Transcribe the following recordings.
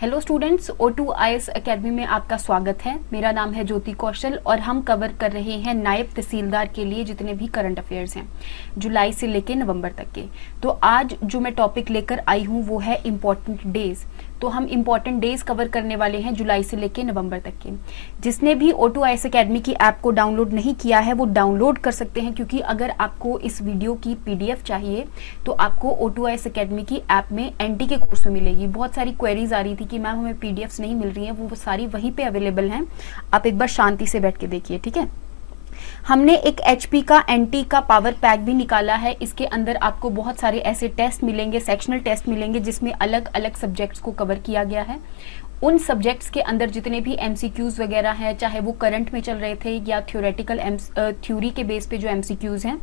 Hello students, O2 IAS academy में आपका स्वागत है। मेरा नाम है ज्योति कौशल और हम कवर कर रहे हैं नायब तहसीलदार के लिए जितने भी करंट अफेयर्स हैं जुलाई से लेकर नवंबर तक के। तो आज जो मैं टॉपिक लेकर आई हूँ वो है इम्पॉर्टेंट डेज। तो हम इम्पॉर्टेंट डेज कवर करने वाले हैं जुलाई से लेकर नवंबर तक के। जिसने भी O2 IAS एकेडमी की ऐप को डाउनलोड नहीं किया है वो डाउनलोड कर सकते हैं, क्योंकि अगर आपको इस वीडियो की PDF चाहिए तो आपको O2 IAS एकेडमी की ऐप में NT के कोर्स में मिलेगी। बहुत सारी क्वेरीज आ रही थी कि मैम हमें PDFs नहीं मिल रही हैं, वो सारी वहीं पे अवेलेबल हैं। आप एक बार शांति से बैठ के देखिए, ठीक है। हमने एक HP का NT का पावर पैक भी निकाला है। इसके अंदर आपको बहुत सारे ऐसे टेस्ट मिलेंगे, सेक्शनल टेस्ट मिलेंगे, जिसमें अलग अलग सब्जेक्ट्स को कवर किया गया है। उन सब्जेक्ट्स के अंदर जितने भी MCQs वगैरह हैं, चाहे वो करंट में चल रहे थे या थ्योरेटिकल थ्योरी के बेस पे जो MCQs हैं,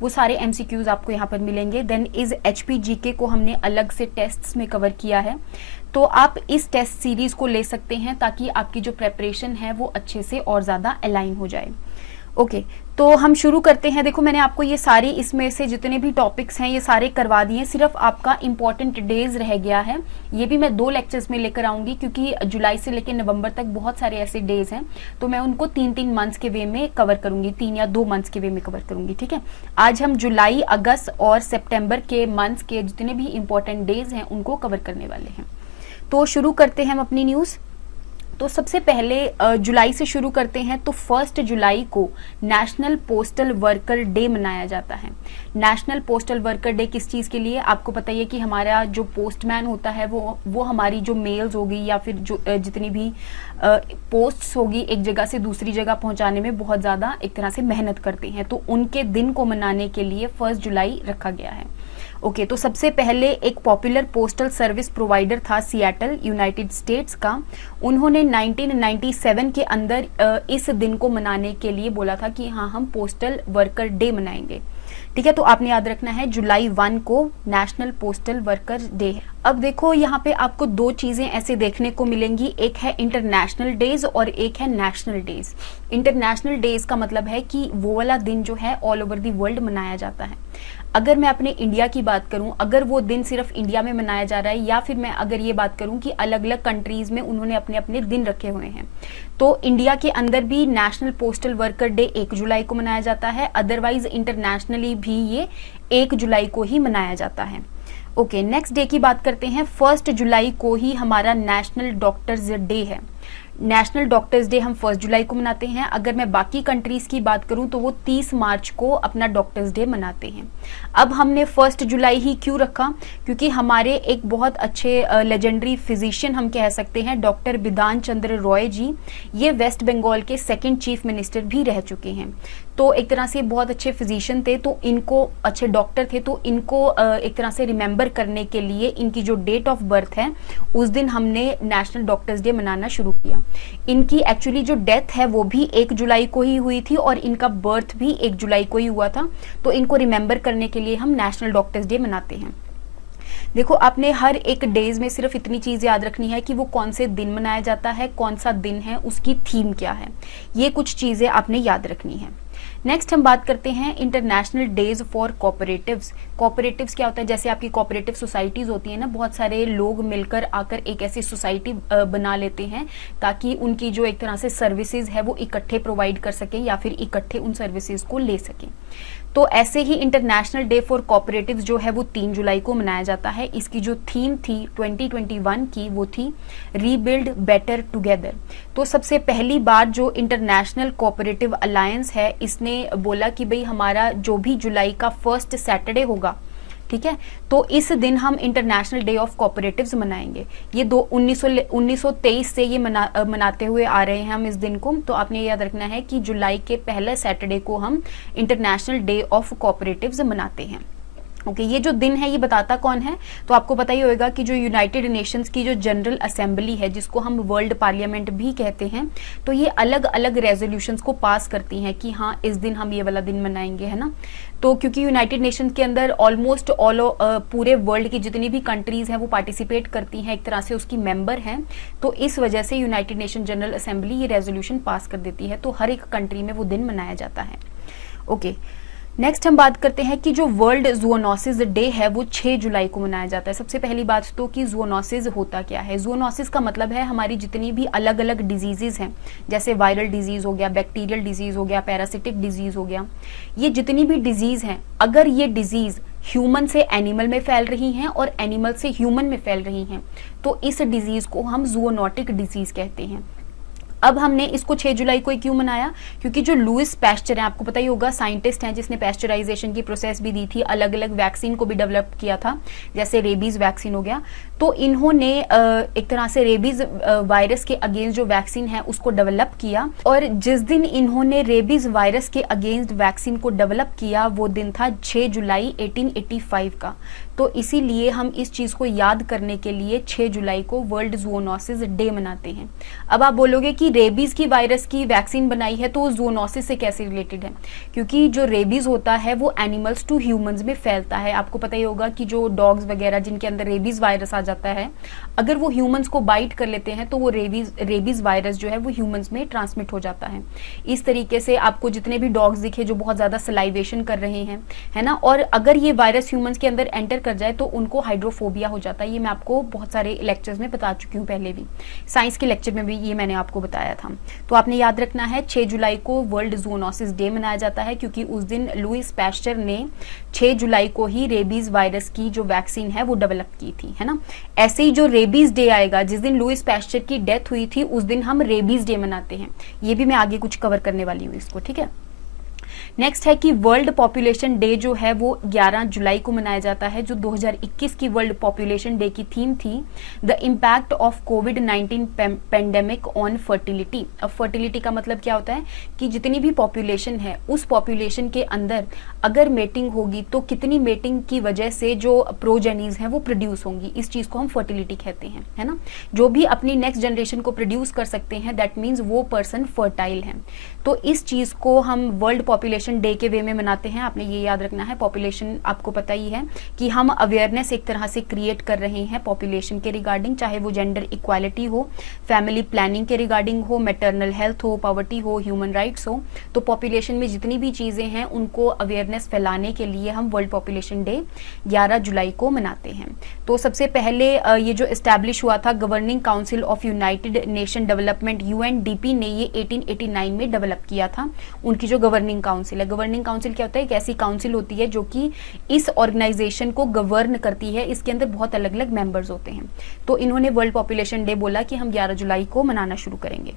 वो सारे MCQs आपको यहाँ पर मिलेंगे। देन इस HP GK को हमने अलग से टेस्ट्स में कवर किया है। तो आप इस टेस्ट सीरीज को ले सकते हैं ताकि आपकी जो प्रेपरेशन है वो अच्छे से और ज़्यादा अलाइन हो जाए। ओके, तो हम शुरू करते हैं। देखो, मैंने आपको ये सारे इसमें से जितने भी टॉपिक्स हैं ये सारे करवा दिए। सिर्फ आपका इंपॉर्टेंट डेज रह गया है। ये भी मैं 2 लेक्चर्स में लेकर आऊंगी, क्योंकि जुलाई से लेकर नवंबर तक बहुत सारे ऐसे डेज हैं, तो मैं उनको 3-3 मंथ्स के वे में कवर करूंगी, 3 या 2 मंथ्स के वे में कवर करूंगी, ठीक है। आज हम जुलाई, अगस्त और सितंबर के मंथ्स के जितने भी इंपॉर्टेंट डेज हैं उनको कवर करने वाले हैं। तो शुरू करते हैं हम अपनी न्यूज़। तो सबसे पहले जुलाई से शुरू करते हैं। तो 1 जुलाई को नेशनल पोस्टल वर्कर डे मनाया जाता है। नेशनल पोस्टल वर्कर डे किस चीज़ के लिए? आपको पता ही है कि हमारा जो पोस्टमैन होता है वो हमारी जो मेल्स होगी या फिर जो जितनी भी पोस्ट्स होगी एक जगह से दूसरी जगह पहुंचाने में बहुत ज़्यादा एक तरह से मेहनत करते हैं। तो उनके दिन को मनाने के लिए 1 जुलाई रखा गया है। ओके, तो सबसे पहले एक पॉपुलर पोस्टल सर्विस प्रोवाइडर था सिएटल, यूनाइटेड स्टेट्स का। उन्होंने 1997 के अंदर इस दिन को मनाने के लिए बोला था कि हाँ, हम पोस्टल वर्कर डे मनाएंगे, ठीक है। तो आपने याद रखना है जुलाई 1 को नेशनल पोस्टल वर्कर डे है। अब देखो, यहाँ पे आपको 2 चीजें ऐसे देखने को मिलेंगी, एक है इंटरनेशनल डेज और एक है नेशनल डेज। इंटरनेशनल डेज का मतलब है कि वो वाला दिन जो है ऑल ओवर दी वर्ल्ड मनाया जाता है। अगर मैं अपने इंडिया की बात करूं, अगर वो दिन सिर्फ इंडिया में मनाया जा रहा है, या फिर मैं अगर ये बात करूं कि अलग अलग कंट्रीज में उन्होंने अपने अपने दिन रखे हुए हैं, तो इंडिया के अंदर भी नेशनल पोस्टल वर्कर डे 1 जुलाई को मनाया जाता है। अदरवाइज इंटरनेशनली भी ये 1 जुलाई को ही मनाया जाता है। ओके, नेक्स्ट डे की बात करते हैं। 1 जुलाई को ही हमारा नेशनल डॉक्टर्स डे है। नेशनल डॉक्टर्स डे हम 1 जुलाई को मनाते हैं। अगर मैं बाकी कंट्रीज की बात करूं तो वो 30 मार्च को अपना डॉक्टर्स डे मनाते हैं। अब हमने 1 जुलाई ही क्यों रखा? क्योंकि हमारे एक बहुत अच्छे लेजेंडरी फिजिशियन हम कह सकते हैं, डॉक्टर बिधान चंद्र रॉय जी, ये वेस्ट बंगाल के 2nd चीफ मिनिस्टर भी रह चुके हैं। तो एक तरह से बहुत अच्छे फिजिशियन थे, तो इनको अच्छे डॉक्टर थे, तो इनको एक तरह से रिमेंबर करने के लिए इनकी जो डेट ऑफ बर्थ है उस दिन हमने नेशनल डॉक्टर्स डे मनाना शुरू किया। इनकी एक्चुअली जो डेथ है वो भी 1 जुलाई को ही हुई थी और इनका बर्थ भी 1 जुलाई को ही हुआ था। तो इनको रिमेंबर करने के लिए हम नेशनल डॉक्टर्स डे मनाते हैं। देखो, आपने हर एक डेज में सिर्फ इतनी चीज याद रखनी है कि वो कौन से दिन मनाया जाता है, कौन सा दिन है, उसकी थीम क्या है, ये कुछ चीजें आपने याद रखनी है। नेक्स्ट हम बात करते हैं international days for cooperatives. Cooperatives क्या होता है? जैसे आपकी कोऑपरेटिव सोसाइटीज होती है ना, बहुत सारे लोग मिलकर आकर एक ऐसी सोसाइटी बना लेते हैं ताकि उनकी जो एक तरह से सर्विसेज है वो इकट्ठे प्रोवाइड कर सकें या फिर इकट्ठे उन सर्विसेज को ले सकें। तो ऐसे ही इंटरनेशनल डे फॉर कोऑपरेटिव्स जो है वो 3 जुलाई को मनाया जाता है। इसकी जो थीम थी 2021 की वो थी रीबिल्ड बेटर टुगेदर। तो सबसे पहली बार जो इंटरनेशनल कोऑपरेटिव अलायंस है इसने बोला कि भाई हमारा जो भी जुलाई का 1st सैटरडे होगा, ठीक है, तो इस दिन हम इंटरनेशनल डे ऑफ कोऑपरेटिव्स मनाएंगे। ये 1923 से ये मनाते हुए आ रहे हैं हम इस दिन को। तो आपने याद रखना है कि जुलाई के पहले सैटरडे को हम इंटरनेशनल डे ऑफ कोऑपरेटिव्स मनाते हैं। ओके, ये जो दिन है ये बताता कौन है? तो आपको पता ही होगा कि जो यूनाइटेड नेशंस की जो जनरल असेंबली है, जिसको हम वर्ल्ड पार्लियामेंट भी कहते हैं, तो ये अलग अलग रेजोल्यूशंस को पास करती हैं कि हाँ, इस दिन हम ये वाला दिन मनाएंगे, है ना। तो क्योंकि यूनाइटेड नेशंस के अंदर ऑलमोस्ट पूरे वर्ल्ड की जितनी भी कंट्रीज हैं वो पार्टिसिपेट करती हैं, एक तरह से उसकी मेंबर हैं, तो इस वजह से यूनाइटेड नेशन जनरल असेंबली ये रेजोल्यूशन पास कर देती है। तो हर एक कंट्री में वो दिन मनाया जाता है। ओके, नेक्स्ट हम बात करते हैं कि जो वर्ल्ड ज़ूनोसिस डे है वो 6 जुलाई को मनाया जाता है। सबसे पहली बात तो कि ज़ूनोसिस होता क्या है। ज़ूनोसिस का मतलब है हमारी जितनी भी अलग अलग डिजीज़ हैं, जैसे वायरल डिजीज़ हो गया, बैक्टीरियल डिजीज़ हो गया, पैरासिटिक डिजीज़ हो गया, ये जितनी भी डिजीज़ हैं, अगर ये डिजीज़ ह्यूमन से एनिमल में फैल रही हैं और एनिमल से ह्यूमन में फैल रही हैं, तो इस डिजीज़ को हम ज़ूनोटिक डिजीज़ कहते हैं। अब हमने इसको 6 जुलाई को क्यों मनाया, क्योंकि जो लुइस पैस्चर है, आपको पता ही होगा, साइंटिस्ट हैं जिसने पैस्चराइजेशन की प्रोसेस भी दी थी, अलग अलग वैक्सीन को भी डेवलप किया था, जैसे रेबीज वैक्सीन हो गया। तो इन्होंने एक तरह से रेबीज वायरस के अगेंस्ट जो वैक्सीन है उसको डेवलप किया, और जिस दिन इन्होंने रेबीज वायरस के अगेंस्ट वैक्सीन को डेवलप किया वो दिन था 6 जुलाई 1885 का। तो इसीलिए हम इस चीज को याद करने के लिए 6 जुलाई को वर्ल्ड ज़ूनोसिस डे मनाते हैं। अब आप बोलोगे कि रेबीज की वायरस की वैक्सीन बनाई है तो ज़ूनोसिस से कैसे रिलेटेड है, क्योंकि जो रेबीज होता है वो एनिमल्स टू ह्यूमंस में फैलता है। आपको पता ही होगा कि जो डॉग्स वगैरह जिनके अंदर रेबीज वायरस आ जाता है, अगर वो ह्यूमंस को बाइट कर लेते हैं तो वो रेबीज वायरस जो है वो ह्यूमंस में ट्रांसमिट हो जाता है। इस तरीके से आपको जितने भी डॉग्स दिखे जो बहुत ज्यादा सलाइवेशन कर रहे हैं, है ना, और अगर ये वायरस ह्यूमंस के अंदर एंटर कर जाए तो उनको हाइड्रोफोबिया हो जाता है। ये मैं आपको बहुत सारे लेक्चर्स में बता चुकी हूँ, पहले भी साइंस के लेक्चर में भी ये मैंने आपको बताया था। तो आपने याद रखना है 6 जुलाई को वर्ल्ड ज़ूनोसिस डे मनाया जाता है, क्योंकि उस दिन लुइस पैस्चर ने 6 जुलाई को ही रेबीज वायरस की जो वैक्सीन है वो डेवलप की थी, है ना। ऐसे ही जो रेबीज डे आएगा, जिस दिन लुइस पैस्चर की डेथ हुई थी उस दिन हम रेबीज डे मनाते हैं। ये भी मैं आगे कुछ कवर करने वाली हूँ इसको, ठीक है। नेक्स्ट है कि वर्ल्ड पॉपुलेशन डे जो है वो 11 जुलाई को मनाया जाता है, जो 2021 की वर्ल्ड पॉपुलेशन डे की थीम थी, the impact of covid pandemic on fertility. अब फर्टिलिटी का मतलब क्या होता है कि जितनी भी पॉपुलेशन है उस पॉपुलेशन के अंदर अगर मेटिंग होगी तो कितनी मेटिंग की वजह से जो प्रोजेनीज हैं वो प्रोड्यूस होंगी, इस चीज को हम फर्टिलिटी कहते हैं, है ना। जो भी अपनी नेक्स्ट जनरेशन को प्रोड्यूस कर सकते हैं दैट मीन्स वो पर्सन फर्टाइल है। तो इस चीज को हम वर्ल्ड पॉपुलेशन डे के वे में मनाते हैं। आपने ये याद रखना है, पॉपुलेशन आपको पता ही है कि हम अवेयरनेस एक तरह से क्रिएट कर रहे हैं पॉपुलेशन के रिगार्डिंग, चाहे वो जेंडर इक्वालिटी हो, फैमिली प्लानिंग के रिगार्डिंग हो, मैटरनल हेल्थ हो, पॉवर्टी हो, ह्यूमन राइट्स हो। तो पॉपुलेशन में जितनी भी चीजें हैं उनको अवेयरनेस फैलाने के लिए हम वर्ल्ड पॉपुलेशन डे 11 जुलाई को मनाते हैं। तो सबसे पहले ये जो एस्टैब्लिश हुआ था governing council of United nation development, UNDP ने ये 1889 में डेवलप किया था। उनकी जो गवर्निंग काउंसिल है, गवर्निंग काउंसिल क्या होता है, एक ऐसी काउंसिल होती है जो कि इस ऑर्गेनाइजेशन को गवर्न करती है। इसके अंदर बहुत अलग अलग मेंबर्स होते हैं। तो इन्होंने वर्ल्ड पॉपुलेशन डे बोला कि हम 11 जुलाई को मनाना शुरू करेंगे।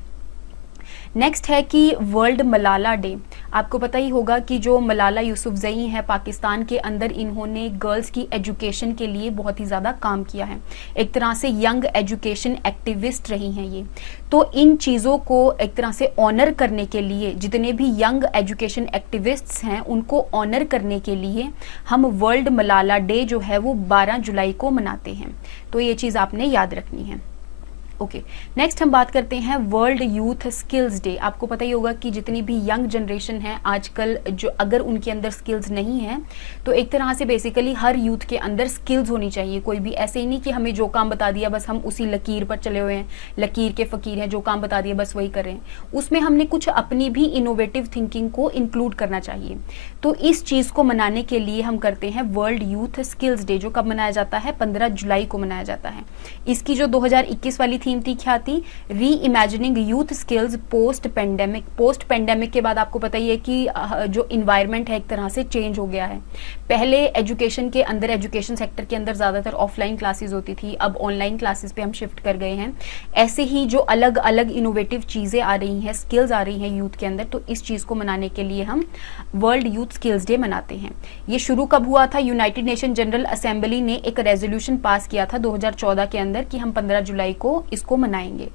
नेक्स्ट है कि वर्ल्ड मलाला डे। आपको पता ही होगा कि जो मलाला यूसुफजई है पाकिस्तान के अंदर, इन्होंने गर्ल्स की एजुकेशन के लिए बहुत ही ज़्यादा काम किया है। एक तरह से यंग एजुकेशन एक्टिविस्ट रही हैं ये। तो इन चीज़ों को एक तरह से ऑनर करने के लिए, जितने भी यंग एजुकेशन एक्टिविस्ट्स हैं उनको ऑनर करने के लिए हम वर्ल्ड मलाला डे जो है वो 12 जुलाई को मनाते हैं। तो ये चीज़ आपने याद रखनी है। ओके, नेक्स्ट हम बात करते हैं वर्ल्ड यूथ स्किल्स डे। आपको पता ही होगा कि जितनी भी यंग जनरेशन है आजकल, जो अगर उनके अंदर स्किल्स नहीं है तो एक तरह से बेसिकली हर यूथ के अंदर स्किल्स होनी चाहिए। कोई भी ऐसे ही नहीं कि हमें जो काम बता दिया बस हम उसी लकीर पर चले हुए हैं, लकीर के फकीर हैं, जो काम बता दिया बस वही कर रहे हैं। उसमें हमने कुछ अपनी भी इनोवेटिव थिंकिंग को इंक्लूड करना चाहिए। तो इस चीज़ को मनाने के लिए हम करते हैं वर्ल्ड यूथ स्किल्स डे, जो कब मनाया जाता है, 15 जुलाई को मनाया जाता है। इसकी जो 2021 वाली थीम थी क्या थी, री imagining youth skills post pandemic. Post pandemic के बाद आपको पता ही है कि जो इन्वायरमेंट है एक तरह से चेंज हो गया है। पहले एजुकेशन के अंदर, एजुकेशन सेक्टर के अंदर ज्यादातर ऑफलाइन क्लासेस होती थी, अब ऑनलाइन क्लासेस पे हम शिफ्ट कर गए हैं। ऐसे ही जो अलग अलग इनोवेटिव चीजें आ रही हैं, स्किल्स आ रही हैं यूथ के अंदर, तो इस चीज को मनाने के लिए हम वर्ल्ड यूथ स्किल्स डे मनाते हैं। ये शुरू कब हुआ था, यूनाइटेड नेशन जनरल असेंबली ने एक रेजोल्यूशन पास किया था 2014 के अंदर कि हम 15 जुलाई को इसको मनाएंगे।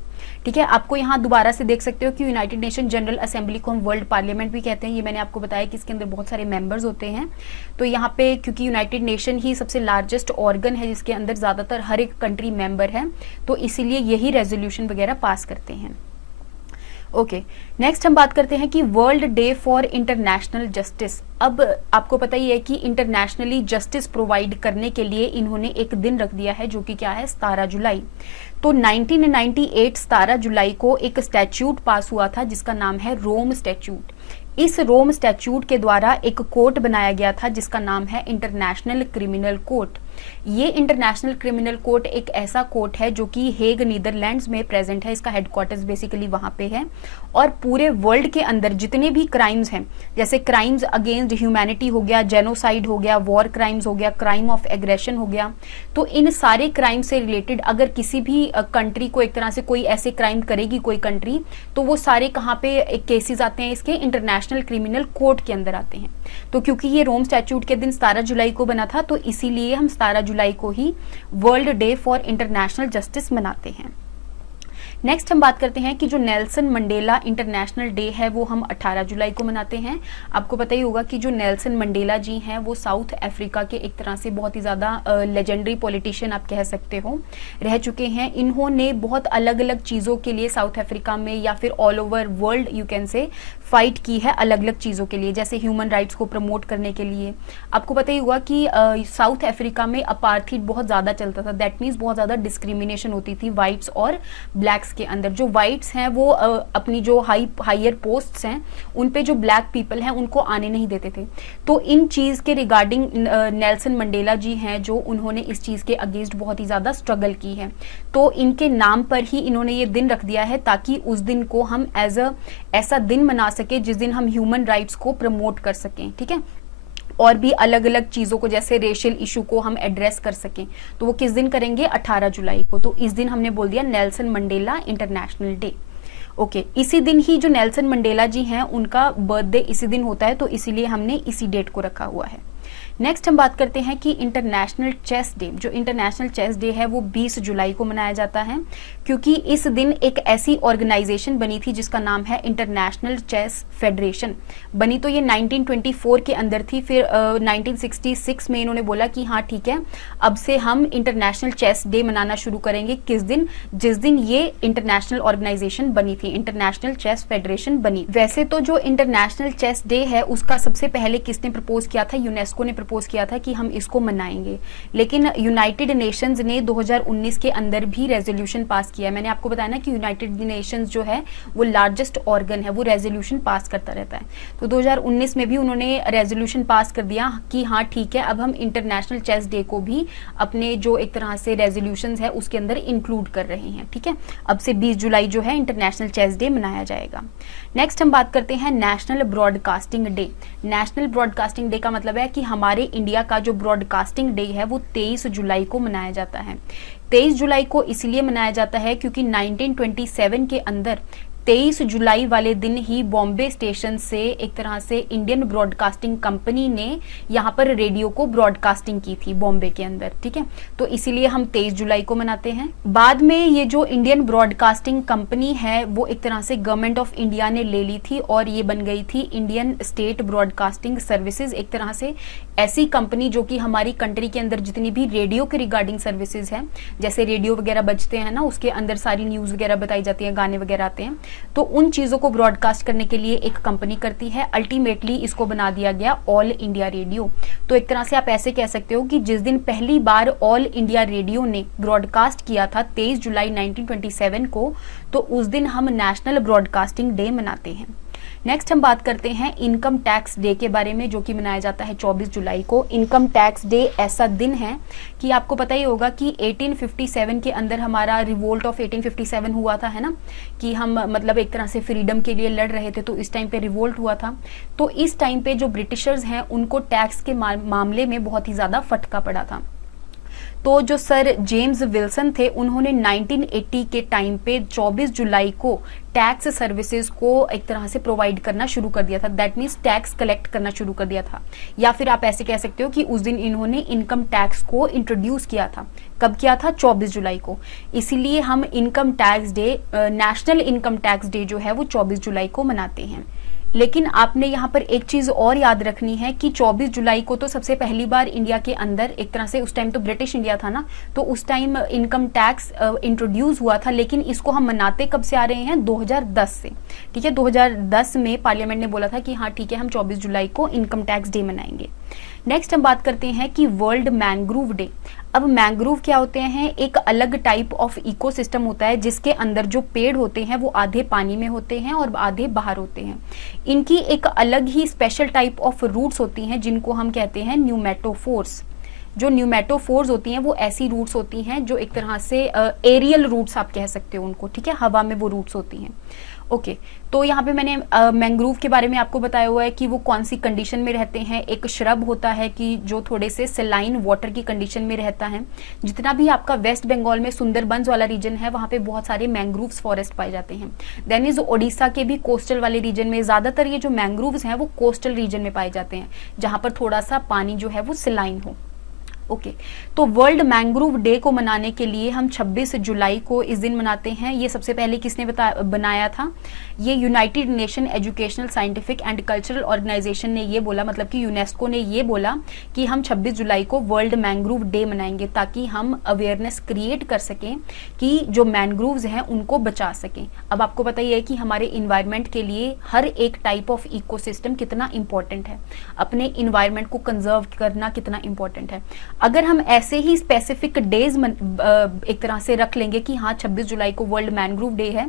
ठीक है, आपको यहाँ दोबारा से देख सकते हो कि यूनाइटेड नेशन जनरल असेंबली को हम वर्ल्ड पार्लियामेंट भी कहते हैं। ये मैंने आपको बताया कि इसके अंदर बहुत सारे मेंबर्स होते हैं। तो यहाँ पे क्योंकि यूनाइटेड नेशन ही सबसे लार्जेस्ट ऑर्गन है जिसके अंदर ज्यादातर हर एक कंट्री मेंबर है, तो इसीलिए यही रेजोल्यूशन वगैरह पास करते हैं। ओके, नेक्स्ट हम बात करते हैं कि world day for international justice. अब आपको पता ही है कि इंटरनेशनली जस्टिस प्रोवाइड करने के लिए इन्होंने एक दिन रख दिया है जो कि क्या है, 17 जुलाई। तो 1998 17 जुलाई को एक स्टैट्यूट पास हुआ था जिसका नाम है रोम स्टैट्यूट। इस रोम स्टैट्यूट के द्वारा एक कोर्ट बनाया गया था जिसका नाम है इंटरनेशनल क्रिमिनल कोर्ट। ये इंटरनेशनल क्रिमिनल कोर्ट एक ऐसा कोर्ट है जो कि हेग नीदरलैंड्स में प्रेजेंट है, इसका हेडक्वार्टर्स बेसिकली वहां पे है। और पूरे वर्ल्ड के अंदर जितने भी क्राइम्स हैं, जैसे क्राइम्स अगेंस्ट ह्यूमैनिटी हो गया, जेनोसाइड हो गया, वॉर क्राइम्स हो गया, क्राइम ऑफ एग्रेशन हो गया, तो इन सारे क्राइम से रिलेटेड अगर किसी भी कंट्री को एक तरह से कोई ऐसे क्राइम करेगी कोई कंट्री, तो वो सारे कहाँ पे केसेस आते हैं, इसके इंटरनेशनल क्रिमिनल कोर्ट के अंदर आते हैं। तो क्योंकि ये रोम स्टैट्यूट के दिन 17 जुलाई को बना था, तो इसीलिए हम 17 जुलाई को ही world day for international justice मनाते हैं। नेक्स्ट हम बात करते हैं कि जो नेल्सन मंडेला इंटरनेशनल डे है वो हम 18 जुलाई को मनाते हैं। आपको पता ही होगा कि जो नेल्सन मंडेला जी हैं वो साउथ अफ्रीका के एक तरह से बहुत ही ज़्यादा लेजेंडरी पॉलिटिशियन आप कह सकते हो रह चुके हैं। इन्होंने बहुत अलग अलग चीज़ों के लिए साउथ अफ्रीका में या फिर all over world you can say fight की है, अलग अलग चीज़ों के लिए, जैसे ह्यूमन राइट्स को प्रमोट करने के लिए। आपको पता ही होगा कि साउथ अफ्रीका में अपार्थीड बहुत ज़्यादा चलता था, दैट मीन्स बहुत ज़्यादा डिस्क्रिमिनेशन होती थी वाइट्स और ब्लैक्स के अंदर। जो वाइट्स हैं वो अपनी जो हायर पोस्ट्स हैं उन पे जो ब्लैक पीपल हैं उनको आने नहीं देते थे। तो इन चीज़ के रिगार्डिंग नेल्सन मंडेला जी हैं जो उन्होंने इस चीज़ के अगेंस्ट बहुत ही ज़्यादा स्ट्रगल की है। तो इनके नाम पर ही इन्होंने ये दिन रख दिया है ताकि उस दिन को हम ऐसा दिन मना सके जिस दिन हम ह्यूमन राइट्स को प्रमोट कर सकें, ठीक है, और भी अलग अलग चीज़ों को जैसे रेशियल इशू को हम एड्रेस कर सकें। तो वो किस दिन करेंगे? 18 जुलाई को। तो इस दिन हमने बोल दिया Nelson Mandela international day. Okay, इसी दिन ही जो नेल्सन मंडेला जी हैं उनका बर्थडे इसी दिन होता है, तो इसीलिए हमने इसी डेट को रखा हुआ है। नेक्स्ट हम बात करते हैं कि इंटरनेशनल चेस डे। जो इंटरनेशनल चेस डे है वो 20 जुलाई को मनाया जाता है, क्योंकि इस दिन एक ऐसी ऑर्गेनाइजेशन बनी थी जिसका नाम है इंटरनेशनल चेस फेडरेशन। बनी तो ये 1924 के अंदर थी, फिर 1966 में इन्होंने बोला कि हाँ ठीक है, अब से हम इंटरनेशनल चेस डे मनाना शुरू करेंगे। किस दिन? जिस दिन ये इंटरनेशनल ऑर्गेनाइजेशन बनी थी, इंटरनेशनल चेस फेडरेशन बनी। वैसे तो जो इंटरनेशनल चेस डे है उसका सबसे पहले किसने प्रपोज किया था? यूनेस्को ने प्रपोज किया था कि हम इसको मनाएंगे, लेकिन यूनाइटेड नेशंस ने 2019 के अंदर भी रेजोल्यूशन पास किया। मैंने आपको बताया ना कि यूनाइटेड नेशंस जो है वो लार्जेस्ट ऑर्गन है, वो रेजोल्यूशन पास करता रहता है। तो 2019 में भी उन्होंने रेजोल्यूशन पास कर दिया कि हाँ ठीक है, अब हम इंटरनेशनल चेस डे को भी अपने जो एक तरह से रेजोल्यूशंस है उसके अंदर इंक्लूड कर रहे हैं। ठीक है, अब से 20 जुलाई जो है इंटरनेशनल चेस डे मनाया जाएगा। नेक्स्ट हम बात करते हैं national broadcasting day. National broadcasting day का मतलब है कि हमारे इंडिया का जो ब्रॉडकास्टिंग डे है वो 23 जुलाई को मनाया जाता है। 23 जुलाई को इसलिए मनाया जाता है क्योंकि 1927 के अंदर 23 जुलाई वाले दिन ही बॉम्बे स्टेशन से एक तरह से इंडियन ब्रॉडकास्टिंग कंपनी ने यहाँ पर रेडियो को ब्रॉडकास्टिंग की थी बॉम्बे के अंदर। ठीक है, तो इसीलिए हम 23 जुलाई को मनाते हैं। बाद में ये जो इंडियन ब्रॉडकास्टिंग कंपनी है वो एक तरह से गवर्नमेंट ऑफ इंडिया ने ले ली थी और ये बन गई थी इंडियन स्टेट ब्रॉडकास्टिंग सर्विसेज। एक तरह से ऐसी कंपनी जो कि हमारी कंट्री के अंदर जितनी भी रेडियो के रिगार्डिंग सर्विसेज है, जैसे रेडियो वगैरह बजते हैं ना, उसके अंदर सारी न्यूज वगैरह बताई जाती है, गाने वगैरह आते हैं, तो उन चीजों को ब्रॉडकास्ट करने के लिए एक कंपनी करती है। अल्टीमेटली इसको बना दिया गया ऑल इंडिया रेडियो। तो एक तरह से आप ऐसे कह सकते हो कि जिस दिन पहली बार ऑल इंडिया रेडियो ने ब्रॉडकास्ट किया था 23 जुलाई 1927 को, तो उस दिन हम नेशनल ब्रॉडकास्टिंग डे मनाते हैं। नेक्स्ट हम बात करते हैं इनकम टैक्स डे के बारे में, जो कि मनाया जाता है 24 जुलाई को। इनकम टैक्स डे ऐसा दिन है कि आपको पता ही होगा कि 1857 के अंदर हमारा रिवोल्ट ऑफ 1857 हुआ था, है ना, कि हम मतलब एक तरह से फ्रीडम के लिए लड़ रहे थे, तो इस टाइम पे रिवोल्ट हुआ था। तो इस टाइम पे जो ब्रिटिशर्स हैं उनको टैक्स के मामले में बहुत ही ज्यादा फटका पड़ा था। तो जो सर जेम्स विल्सन थे उन्होंने 1980 के टाइम पे 24 जुलाई को टैक्स सर्विसेज को एक तरह से प्रोवाइड करना शुरू कर दिया था। दैट मीन्स टैक्स कलेक्ट करना शुरू कर दिया था, या फिर आप ऐसे कह सकते हो कि उस दिन इन्होंने इनकम टैक्स को इंट्रोड्यूस किया था। कब किया था? 24 जुलाई को। इसीलिए हम income tax day, national income tax day जो है वो 24 जुलाई को मनाते हैं। लेकिन आपने यहाँ पर एक चीज और याद रखनी है कि 24 जुलाई को तो सबसे पहली बार इंडिया के अंदर एक तरह से, उस टाइम तो ब्रिटिश इंडिया था ना, तो उस टाइम इनकम टैक्स इंट्रोड्यूस हुआ था, लेकिन इसको हम मनाते कब से आ रहे हैं? 2010 से। ठीक है, 2010 में पार्लियामेंट ने बोला था कि हाँ ठीक है, हम 24 जुलाई को इनकम टैक्स डे मनाएंगे। नेक्स्ट हम बात करते हैं कि वर्ल्ड मैंग्रोव डे। अब मैंग्रोव क्या होते हैं, एक अलग टाइप ऑफ इकोसिस्टम होता है जिसके अंदर जो पेड़ होते हैं वो आधे पानी में होते हैं और आधे बाहर होते हैं। इनकी एक अलग ही स्पेशल टाइप ऑफ रूट्स होती हैं जिनको हम कहते हैं न्यूमेटोफोर्स। जो न्यूमेटोफोर्स होती हैं वो ऐसी रूट्स होती हैं जो एक तरह से एरियल रूट्स आप कह सकते हो उनको, ठीक है, हवा में वो रूट्स होती हैं। ओके, तो यहाँ पे मैंने मैंग्रोव के बारे में आपको बताया हुआ है कि वो कौन सी कंडीशन में रहते हैं। एक श्रब होता है कि जो थोड़े से सेलाइन वाटर की कंडीशन में रहता है। जितना भी आपका वेस्ट बंगाल में सुंदरबंस वाला रीजन है वहाँ पे बहुत सारे मैंग्रोव्स फॉरेस्ट पाए जाते हैं। देन इज ओडिशा के भी कोस्टल वाले रीजन में ज्यादातर ये जो मैंग्रोव्स हैं वो कोस्टल रीजन में पाए जाते हैं जहाँ पर थोड़ा सा पानी जो है वो सेलाइन हो। ओके, तो वर्ल्ड मैंग्रोव डे को मनाने के लिए हम 26 जुलाई को इस दिन मनाते हैं। ये सबसे पहले किसने बनाया था, ये United Nation Educational Scientific and Cultural Organization ने ये बोला, मतलब कि यूनेस्को ने ये बोला कि हम 26 जुलाई को वर्ल्ड मैंग्रोव डे मनाएंगे ताकि हम अवेयरनेस क्रिएट कर सकें कि जो मैंग्रोव्स हैं उनको बचा सकें। अब आपको पता ही है कि हमारे इन्वायरमेंट के लिए हर एक टाइप ऑफ इकोसिस्टम कितना इंपॉर्टेंट है, अपने इन्वायरमेंट को कंजर्व करना कितना इंपॉर्टेंट है। अगर हम ऐसे ही स्पेसिफिक डेज एक तरह से रख लेंगे कि हाँ 26 जुलाई को वर्ल्ड मैंग्रोव डे है,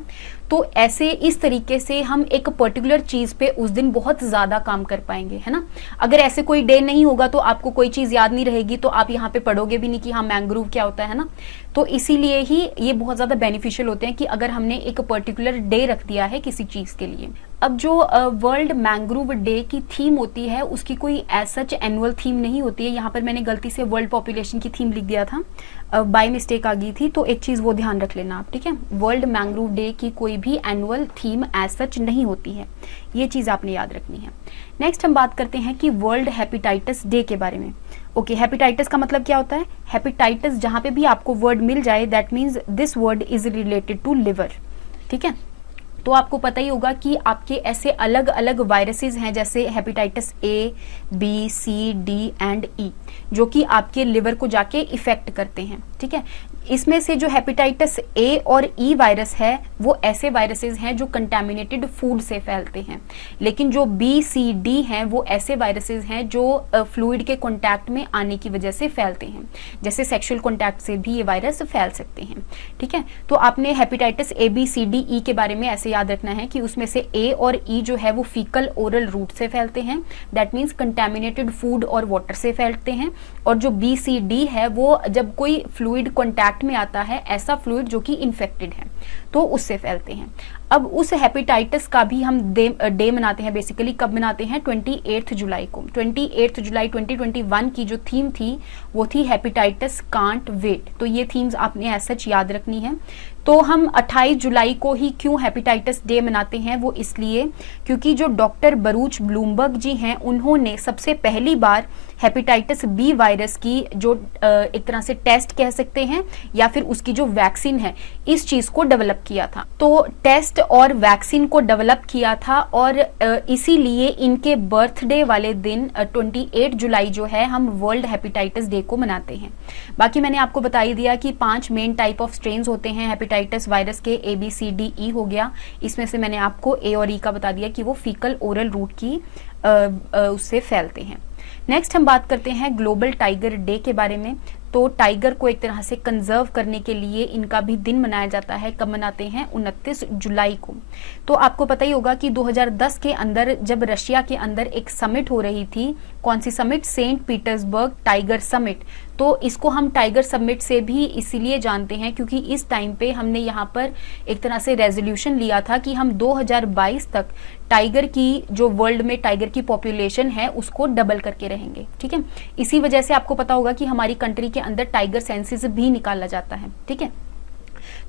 तो ऐसे इस तरीके से हम एक पर्टिकुलर चीज पे उस दिन बहुत ज्यादा काम कर पाएंगे, है ना। अगर ऐसे कोई डे नहीं होगा तो आपको कोई चीज याद नहीं रहेगी, तो आप यहाँ पे पढ़ोगे भी नहीं कि हाँ मैंग्रोव क्या होता है ना। तो इसीलिए ही ये बहुत ज्यादा बेनिफिशियल होते हैं कि अगर हमने एक पर्टिकुलर डे रख दिया है किसी चीज के लिए। अब जो वर्ल्ड मैंग्रोव डे की थीम होती है उसकी कोई एज सच एनुअल थीम नहीं होती है। यहाँ पर मैंने गलती से वर्ल्ड पॉपुलेशन की थीम लिख दिया था, बाय मिस्टेक आ गई थी, तो एक चीज वो ध्यान रख लेना आप, ठीक है। वर्ल्ड मैंग्रोव डे की कोई भी एनुअल थीम एज सच नहीं होती है, ये चीज आपने याद रखनी है। नेक्स्ट हम बात करते हैं कि वर्ल्ड हेपेटाइटिस डे के बारे में। ओके, हेपेटाइटिस का मतलब क्या होता है, हेपेटाइटिस जहां पे भी आपको वर्ड मिल जाए that means this word is related to liver, ठीक है। तो आपको पता ही होगा कि आपके ऐसे अलग अलग वायरसेस हैं जैसे hepatitis A, B, C, D and E, जो कि आपके लिवर को जाके इफेक्ट करते हैं, ठीक है। इसमें से जो हेपेटाइटिस ए और ई वायरस है वो ऐसे वायरसेस हैं जो कंटामिनेटेड फूड से फैलते हैं, लेकिन जो बी, सी, डी हैं वो ऐसे वायरसेस हैं जो फ्लूइड के कांटेक्ट में आने की वजह से फैलते हैं, जैसे सेक्सुअल कांटेक्ट से भी ये वायरस फैल सकते हैं, ठीक है। तो आपने hepatitis A, B, C, D, E के बारे में ऐसे याद रखना है कि उसमें से ए और ई जो है वो फीकल ओरल रूट से फैलते हैं, दैट मीन्स कंटामिनेटेड फूड और वाटर से फैलते हैं, और जो बी, सी, डी है वो जब कोई फ्लूइड कांटेक्ट में आता है, ऐसा फ्लूइड जो कि इन्फेक्टेड है, तो उससे फैलते हैं। अब उस हेपेटाइटिस का भी हम डे मनाते हैं, बेसिकली कब मनाते हैं, 28 जुलाई को। 28 जुलाई 2021 की जो थीम थी वो थी हेपेटाइटिस कांट वेट, तो ये थीम्स आपने ऐसा सच याद रखनी है। तो हम 28 जुलाई को ही क्यों हेपेटाइटिस डे मनाते हैं, वो इसलिए क्योंकि जो डॉक्टर बरूच ब्लूमबर्ग जी हैं उन्होंने सबसे पहली बार हेपेटाइटिस बी वायरस की जो एक तरह से टेस्ट कह सकते हैं या फिर उसकी जो वैक्सीन है, इस चीज को डेवलप किया था। तो टेस्ट और वैक्सीन को डेवलप किया था और इसीलिए इनके बर्थडे वाले दिन 28 जुलाई जो है हम वर्ल्ड हेपेटाइटिस डे को मनाते हैं। बाकी मैंने आपको बता ही दिया कि 5 मेन टाइप ऑफ स्ट्रेन्स होते हैं हेपेटाइटिस वायरस के, ए, बी, सी, डी, ई हो गया। इसमें से मैंने आपको ए और ई का बता दिया कि वो फीकल ओरल रूट की उससे फैलते हैं। नेक्स्ट हम बात करते हैं ग्लोबल टाइगर डे के बारे में। तो टाइगर को एक तरह से कंजर्व करने के लिए इनका भी दिन मनाया जाता है। कब मनाते हैं, 29 जुलाई को। तो आपको पता ही होगा कि 2010 के अंदर जब रशिया के अंदर एक समिट हो रही थी, कौन सी summit, Saint Petersburg tiger summit. तो इसको हम टाइगर समिट से भी इसीलिए जानते हैं क्योंकि इस टाइम पे हमने यहाँ पर एक तरह से रेजोल्यूशन लिया था कि हम 2022 तक टाइगर की जो वर्ल्ड में टाइगर की पॉपुलेशन है उसको डबल करके रहेंगे, ठीक है। इसी वजह से आपको पता होगा कि हमारी कंट्री के अंदर टाइगर सेंसस भी निकाला जाता है, ठीक है।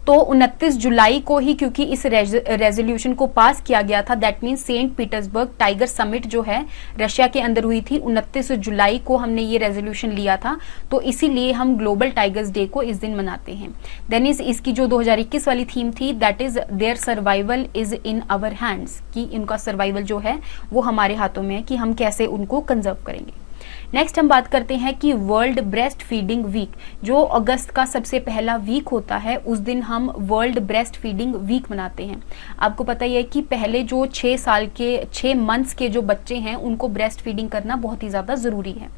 तो 29 जुलाई को ही क्योंकि इस रेजोल्यूशन को पास किया गया था, that means Saint Petersburg tiger summit जो है रशिया के अंदर हुई थी, 29 जुलाई को हमने ये रेजोल्यूशन लिया था, तो इसीलिए हम ग्लोबल टाइगर्स डे को इस दिन मनाते हैं। देन इसकी जो 2021 वाली थीम थी that is their survival is in our hands, कि इनका सर्वाइवल जो है वो हमारे हाथों में है कि हम कैसे उनको कंजर्व करेंगे। नेक्स्ट हम बात करते हैं कि वर्ल्ड ब्रेस्ट फीडिंग वीक, जो अगस्त का सबसे पहला वीक होता है उस दिन हम वर्ल्ड ब्रेस्ट फीडिंग वीक मनाते हैं। आपको पता ही है कि पहले जो 6 मंथ्स के जो बच्चे हैं उनको ब्रेस्ट फीडिंग करना बहुत ही ज़्यादा ज़रूरी है,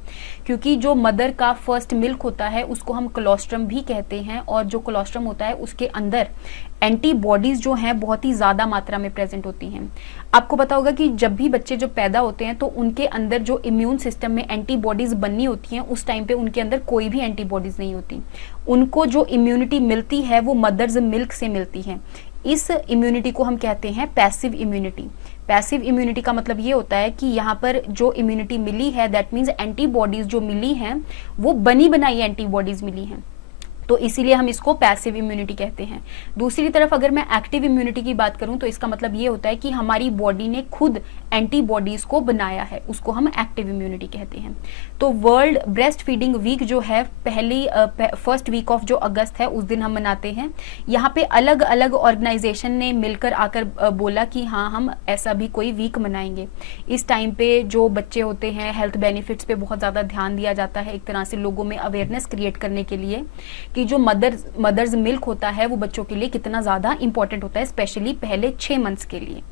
क्योंकि जो मदर का फर्स्ट मिल्क होता है उसको हम कोलोस्ट्रम भी कहते हैं, और जो कोलोस्ट्रम होता है उसके अंदर एंटीबॉडीज जो हैं बहुत ही ज़्यादा मात्रा में प्रेजेंट होती हैं। आपको पता होगा कि जब भी बच्चे जो पैदा होते हैं तो उनके अंदर जो इम्यून सिस्टम में एंटीबॉडीज बननी होती हैं उस टाइम पे उनके अंदर कोई भी एंटीबॉडीज नहीं होती। उनको जो इम्यूनिटी मिलती है वो मदर्स मिल्क से मिलती है। इस इम्यूनिटी को हम कहते हैं पैसिव इम्यूनिटी। पैसिव इम्यूनिटी का मतलब ये होता है कि यहाँ पर जो इम्यूनिटी मिली है दैट मीन्स एंटीबॉडीज जो मिली हैं वो बनी बनाई एंटीबॉडीज मिली हैं, तो इसीलिए हम इसको पैसिव इम्यूनिटी कहते हैं। दूसरी तरफ अगर मैं एक्टिव इम्यूनिटी की बात करूं तो इसका मतलब ये होता है कि हमारी बॉडी ने खुद एंटीबॉडीज को बनाया है, उसको हम एक्टिव इम्यूनिटी कहते हैं। तो वर्ल्ड ब्रेस्ट फीडिंग वीक जो है फर्स्ट वीक ऑफ जो अगस्त है उस दिन हम मनाते हैं। यहाँ पे अलग अलग ऑर्गेनाइजेशन ने मिलकर आकर बोला कि हाँ हम ऐसा भी कोई वीक मनाएंगे। इस टाइम पे जो बच्चे होते हैं हेल्थ बेनिफिट्स पे बहुत ज़्यादा ध्यान दिया जाता है, एक तरह से लोगों में अवेयरनेस क्रिएट करने के लिए कि जो मदर्स मिल्क होता है वो बच्चों के लिए कितना ज़्यादा इंपॉर्टेंट होता है, स्पेशली पहले 6 मंथ्स के लिए।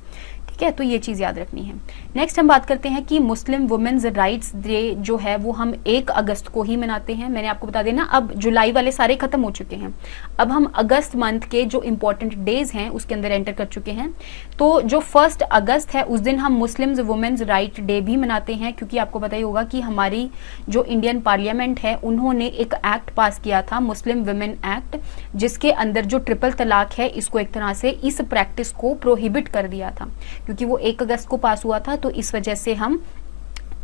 ठीक है, तो ये चीज़ याद रखनी है। नेक्स्ट हम बात करते हैं कि मुस्लिम वुमेन्स राइट्स डे जो है वो हम 1 अगस्त को ही मनाते हैं। मैंने आपको बता देना, अब जुलाई वाले सारे खत्म हो चुके हैं, अब हम अगस्त मंथ के जो इंपॉर्टेंट डेज हैं उसके अंदर एंटर कर चुके हैं। तो जो 1 अगस्त है उस दिन हम मुस्लिम वुमेन्स राइट डे भी मनाते हैं, क्योंकि आपको पता ही होगा कि हमारी जो इंडियन पार्लियामेंट है उन्होंने एक एक्ट पास किया था, मुस्लिम वुमेन एक्ट, जिसके अंदर जो ट्रिपल तलाक है इसको एक तरह से इस प्रैक्टिस को प्रोहिबिट कर दिया था, क्योंकि वो 1 अगस्त को पास हुआ था। तो इस वजह से हम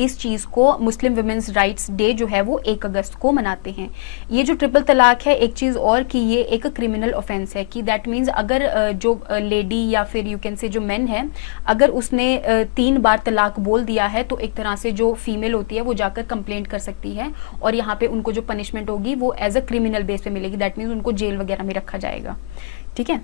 इस चीज को मुस्लिम वुमेन्स राइट्स डे जो है वो 1 अगस्त को मनाते हैं। ये जो ट्रिपल तलाक है, एक चीज और कि ये एक क्रिमिनल ऑफेंस है, कि दैट मीन्स अगर जो लेडी या फिर यू कैन से जो मैन है, अगर उसने 3 बार तलाक बोल दिया है तो एक तरह से जो फीमेल होती है वो जाकर कंप्लेंट कर सकती है, और यहाँ पे उनको जो पनिशमेंट होगी वो एज अ क्रिमिनल बेस पे मिलेगी। दैट मीन्स उनको जेल वगैरह में रखा जाएगा। ठीक है,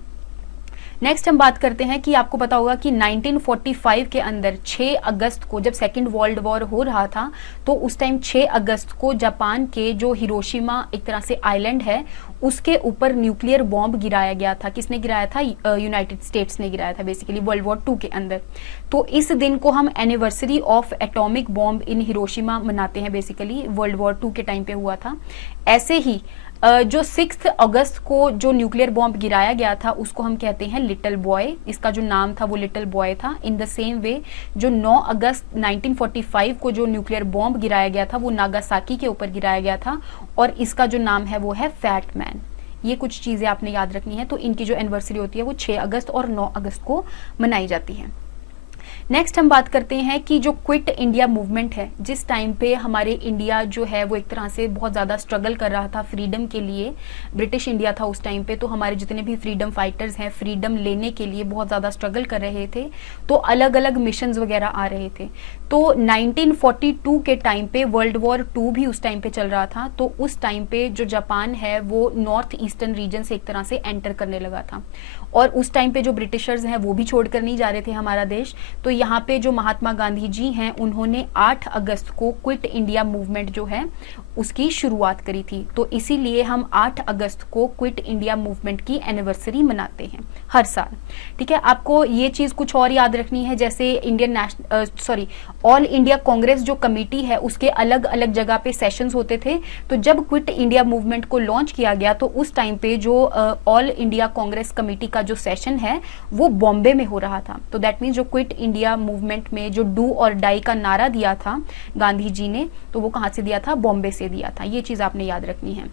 नेक्स्ट हम बात करते हैं कि आपको पता होगा कि 1945 के अंदर 6 अगस्त को जब सेकेंड वर्ल्ड वॉर हो रहा था तो उस टाइम 6 अगस्त को जापान के जो हिरोशिमा एक तरह से आइलैंड है उसके ऊपर न्यूक्लियर बॉम्ब गिराया गया था। किसने गिराया था? यूनाइटेड स्टेट्स ने गिराया था, बेसिकली वर्ल्ड वॉर 2 के अंदर। तो इस दिन को हम anniversary of atomic bomb in Hiroshima मनाते हैं, बेसिकली वर्ल्ड वॉर 2 के टाइम पे हुआ था। ऐसे ही जो 6 अगस्त को जो न्यूक्लियर बॉम्ब गिराया गया था उसको हम कहते हैं लिटिल बॉय, इसका जो नाम था वो लिटिल बॉय था। इन द सेम वे जो 9 अगस्त 1945 को जो न्यूक्लियर बॉम्ब गिराया गया था वो नागासाकी के ऊपर गिराया गया था, और इसका जो नाम है वो है फैट मैन। ये कुछ चीज़ें आपने याद रखनी है। तो इनकी जो एनिवर्सरी होती है वो 6 अगस्त और 9 अगस्त को मनाई जाती है। नेक्स्ट हम बात करते हैं कि जो क्विट इंडिया मूवमेंट है, जिस टाइम पे हमारे इंडिया जो है वो एक तरह से बहुत ज़्यादा स्ट्रगल कर रहा था फ्रीडम के लिए, ब्रिटिश इंडिया था उस टाइम पे, तो हमारे जितने भी फ्रीडम फाइटर्स हैं फ्रीडम लेने के लिए बहुत ज़्यादा स्ट्रगल कर रहे थे, तो अलग अलग मिशंस वगैरह आ रहे थे। तो 1942 के टाइम पे वर्ल्ड वॉर 2 भी उस टाइम पे चल रहा था, तो उस टाइम पे जो जापान है वो नॉर्थ ईस्टर्न रीजन से एक तरह से एंटर करने लगा था, और उस टाइम पे जो ब्रिटिशर्स हैं वो भी छोड़कर नहीं जा रहे थे हमारा देश। तो यहाँ पे जो महात्मा गांधी जी हैं उन्होंने 8 अगस्त को क्विट इंडिया मूवमेंट जो है उसकी शुरुआत करी थी। तो इसीलिए हम 8 अगस्त को क्विट इंडिया मूवमेंट की एनिवर्सरी मनाते हैं हर साल। ठीक है, आपको ये चीज़ कुछ और याद रखनी है, जैसे ऑल इंडिया कांग्रेस जो कमेटी है उसके अलग अलग जगह पे सेशंस होते थे। तो जब क्विट इंडिया मूवमेंट को लॉन्च किया गया तो उस टाइम पे जो ऑल इंडिया कांग्रेस कमेटी का जो सेशन है वो बॉम्बे में हो रहा था। तो दैट मीन्स जो क्विट इंडिया मूवमेंट में जो डू और डाई का नारा दिया था गांधी जी ने, तो वो कहाँ से दिया था? बॉम्बे से दिया था। ये चीज़ आपने याद रखनी है।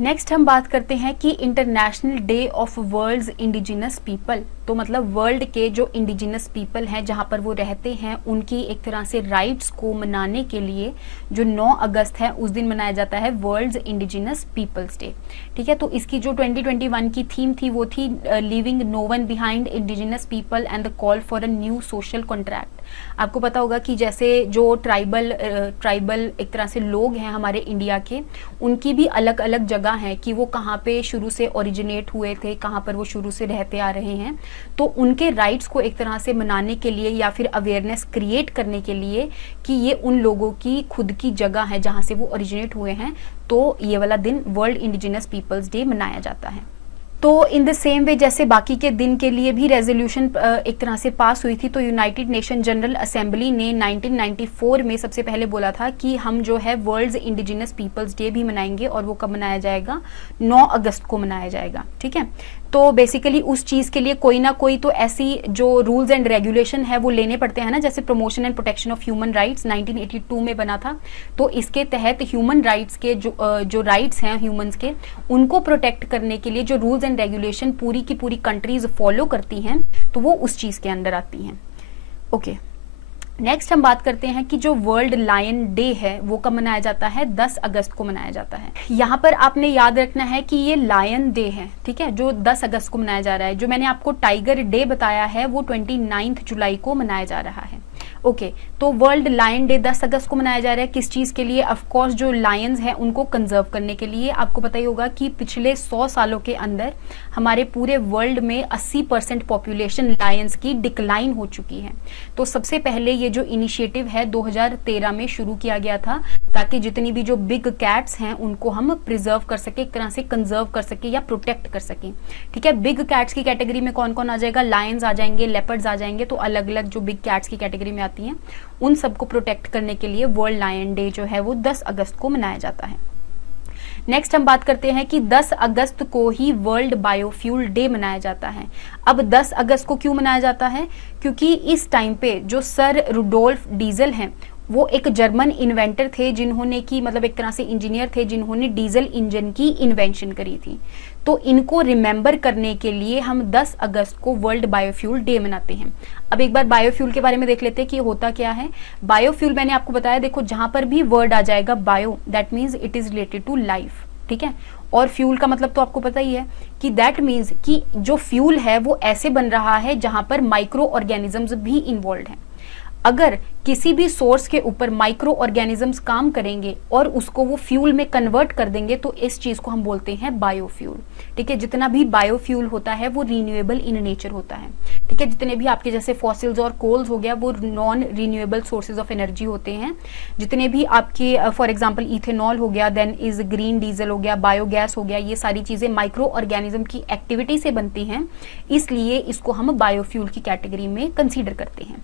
नेक्स्ट हम बात करते हैं कि International Day of World's Indigenous People, तो मतलब वर्ल्ड के जो इंडिजिनस पीपल हैं जहाँ पर वो रहते हैं उनकी एक तरह से राइट्स को मनाने के लिए जो 9 अगस्त है उस दिन मनाया जाता है वर्ल्ड्स इंडिजिनस पीपल्स डे। ठीक है, तो इसकी जो 2021 की थीम थी वो थी living no one behind indigenous people and the call for a new social contract. आपको पता होगा कि जैसे जो ट्राइबल एक तरह से लोग हैं हमारे इंडिया के, उनकी भी अलग अलग जगह हैं कि वो कहाँ पे शुरू से ओरिजिनेट हुए थे, कहाँ पर वो शुरू से रहते आ रहे हैं। तो उनके राइट्स को एक तरह से मनाने के लिए या फिर अवेयरनेस क्रिएट करने के लिए कि ये उन लोगों की खुद की जगह है जहाँ से वो ओरिजिनेट हुए हैं, तो ये वाला दिन वर्ल्ड इंडिजिनस पीपल्स डे मनाया जाता है। तो इन द सेम वे जैसे बाकी के दिन के लिए भी रेजोल्यूशन एक तरह से पास हुई थी, तो यूनाइटेड नेशन जनरल असेंबली ने 1994 में सबसे पहले बोला था कि हम जो है वर्ल्ड इंडिजिनस पीपल्स डे भी मनाएंगे, और वो कब मनाया जाएगा, 9 अगस्त को मनाया जाएगा। ठीक है, तो बेसिकली उस चीज के लिए कोई ना कोई तो ऐसी जो रूल्स एंड रेगुलेशन है वो लेने पड़ते हैं ना, जैसे promotion and protection of human rights 1982 में बना था। तो इसके तहत ह्यूमन राइट्स के जो राइट्स हैं ह्यूमंस के, उनको प्रोटेक्ट करने के लिए जो रूल्स एंड रेगुलेशन पूरी की पूरी कंट्रीज फॉलो करती हैं, तो वो उस चीज के अंदर आती हैं। ओके, नेक्स्ट हम बात करते हैं कि जो वर्ल्ड लायन डे है वो कब मनाया जाता है, 10 अगस्त को मनाया जाता है। यहाँ पर आपने याद रखना है कि ये लायन डे है, ठीक है, जो 10 अगस्त को मनाया जा रहा है। जो मैंने आपको टाइगर डे बताया है वो 29 जुलाई को मनाया जा रहा है। ओके, तो वर्ल्ड लायन डे 10 अगस्त को मनाया जा रहा है किस चीज के लिए, ऑफ कोर्स जो लायंस हैं उनको कंजर्व करने के लिए। आपको पता ही होगा कि पिछले 100 सालों के अंदर हमारे पूरे वर्ल्ड में 80% पॉपुलेशन लायंस की डिक्लाइन हो चुकी है। तो सबसे पहले ये जो इनिशिएटिव है 2013 में शुरू किया गया था, ताकि जितनी भी जो बिग कैट्स हैं उनको हम प्रिजर्व कर सके, एक तरह से कंजर्व कर सके या प्रोटेक्ट कर सके। ठीक है, बिग कैट्स की कैटेगरी में कौन कौन आ जाएगा, लायंस आ जाएंगे, लेपर्ड्स आ जाएंगे, तो अलग अलग जो बिग कैट्स की कैटेगरी में आती हैं उन सबको प्रोटेक्ट करने के लिए वर्ल्ड लायन डे जो है वो 10 अगस्त को मनाया जाता है। नेक्स्ट हम बात करते हैं कि 10 अगस्त को ही वर्ल्ड बायोफ्यूल डे मनाया जाता है। अब 10 अगस्त को क्यों मनाया जाता है, क्योंकि इस टाइम पे जो सर रुडोल्फ डीजल हैं वो एक जर्मन इन्वेंटर थे, जिन्होंने की मतलब एक तरह से इंजीनियर थे, जिन्होंने डीजल इंजन की इन्वेंशन करी थी। तो इनको रिमेंबर करने के लिए हम 10 अगस्त को वर्ल्ड बायोफ्यूल डे मनाते हैं। अब एक बार बायोफ्यूल के बारे में देख लेते हैं कि होता क्या है। बायोफ्यूल मैंने आपको बताया, देखो जहां पर भी वर्ड आ जाएगा bio, that means it is related to life. ठीक है, और फ्यूल का मतलब तो आपको पता ही है कि दैट मीन्स कि जो फ्यूल है वो ऐसे बन रहा है जहां पर माइक्रो ऑर्गेनिजम्स भी इन्वॉल्व हैं। अगर किसी भी सोर्स के ऊपर माइक्रो ऑर्गेनिजम्स काम करेंगे और उसको वो फ्यूल में कन्वर्ट कर देंगे, तो इस चीज को हम बोलते हैं बायोफ्यूल। ठीक है, जितना भी बायोफ्यूल होता है वो रिन्यूएबल इन नेचर होता है। ठीक है, जितने भी आपके जैसे फॉसिल्स और कोल्स हो गया वो non renewable sources of energy होते हैं। जितने भी आपके फॉर एग्जांपल इथेनॉल हो गया, देन इज ग्रीन डीजल हो गया, बायोगैस हो गया, ये सारी चीजें माइक्रो ऑर्गेनिज्म की एक्टिविटी से बनती हैं, इसलिए इसको हम बायोफ्यूल की कैटेगरी में कंसीडर करते हैं।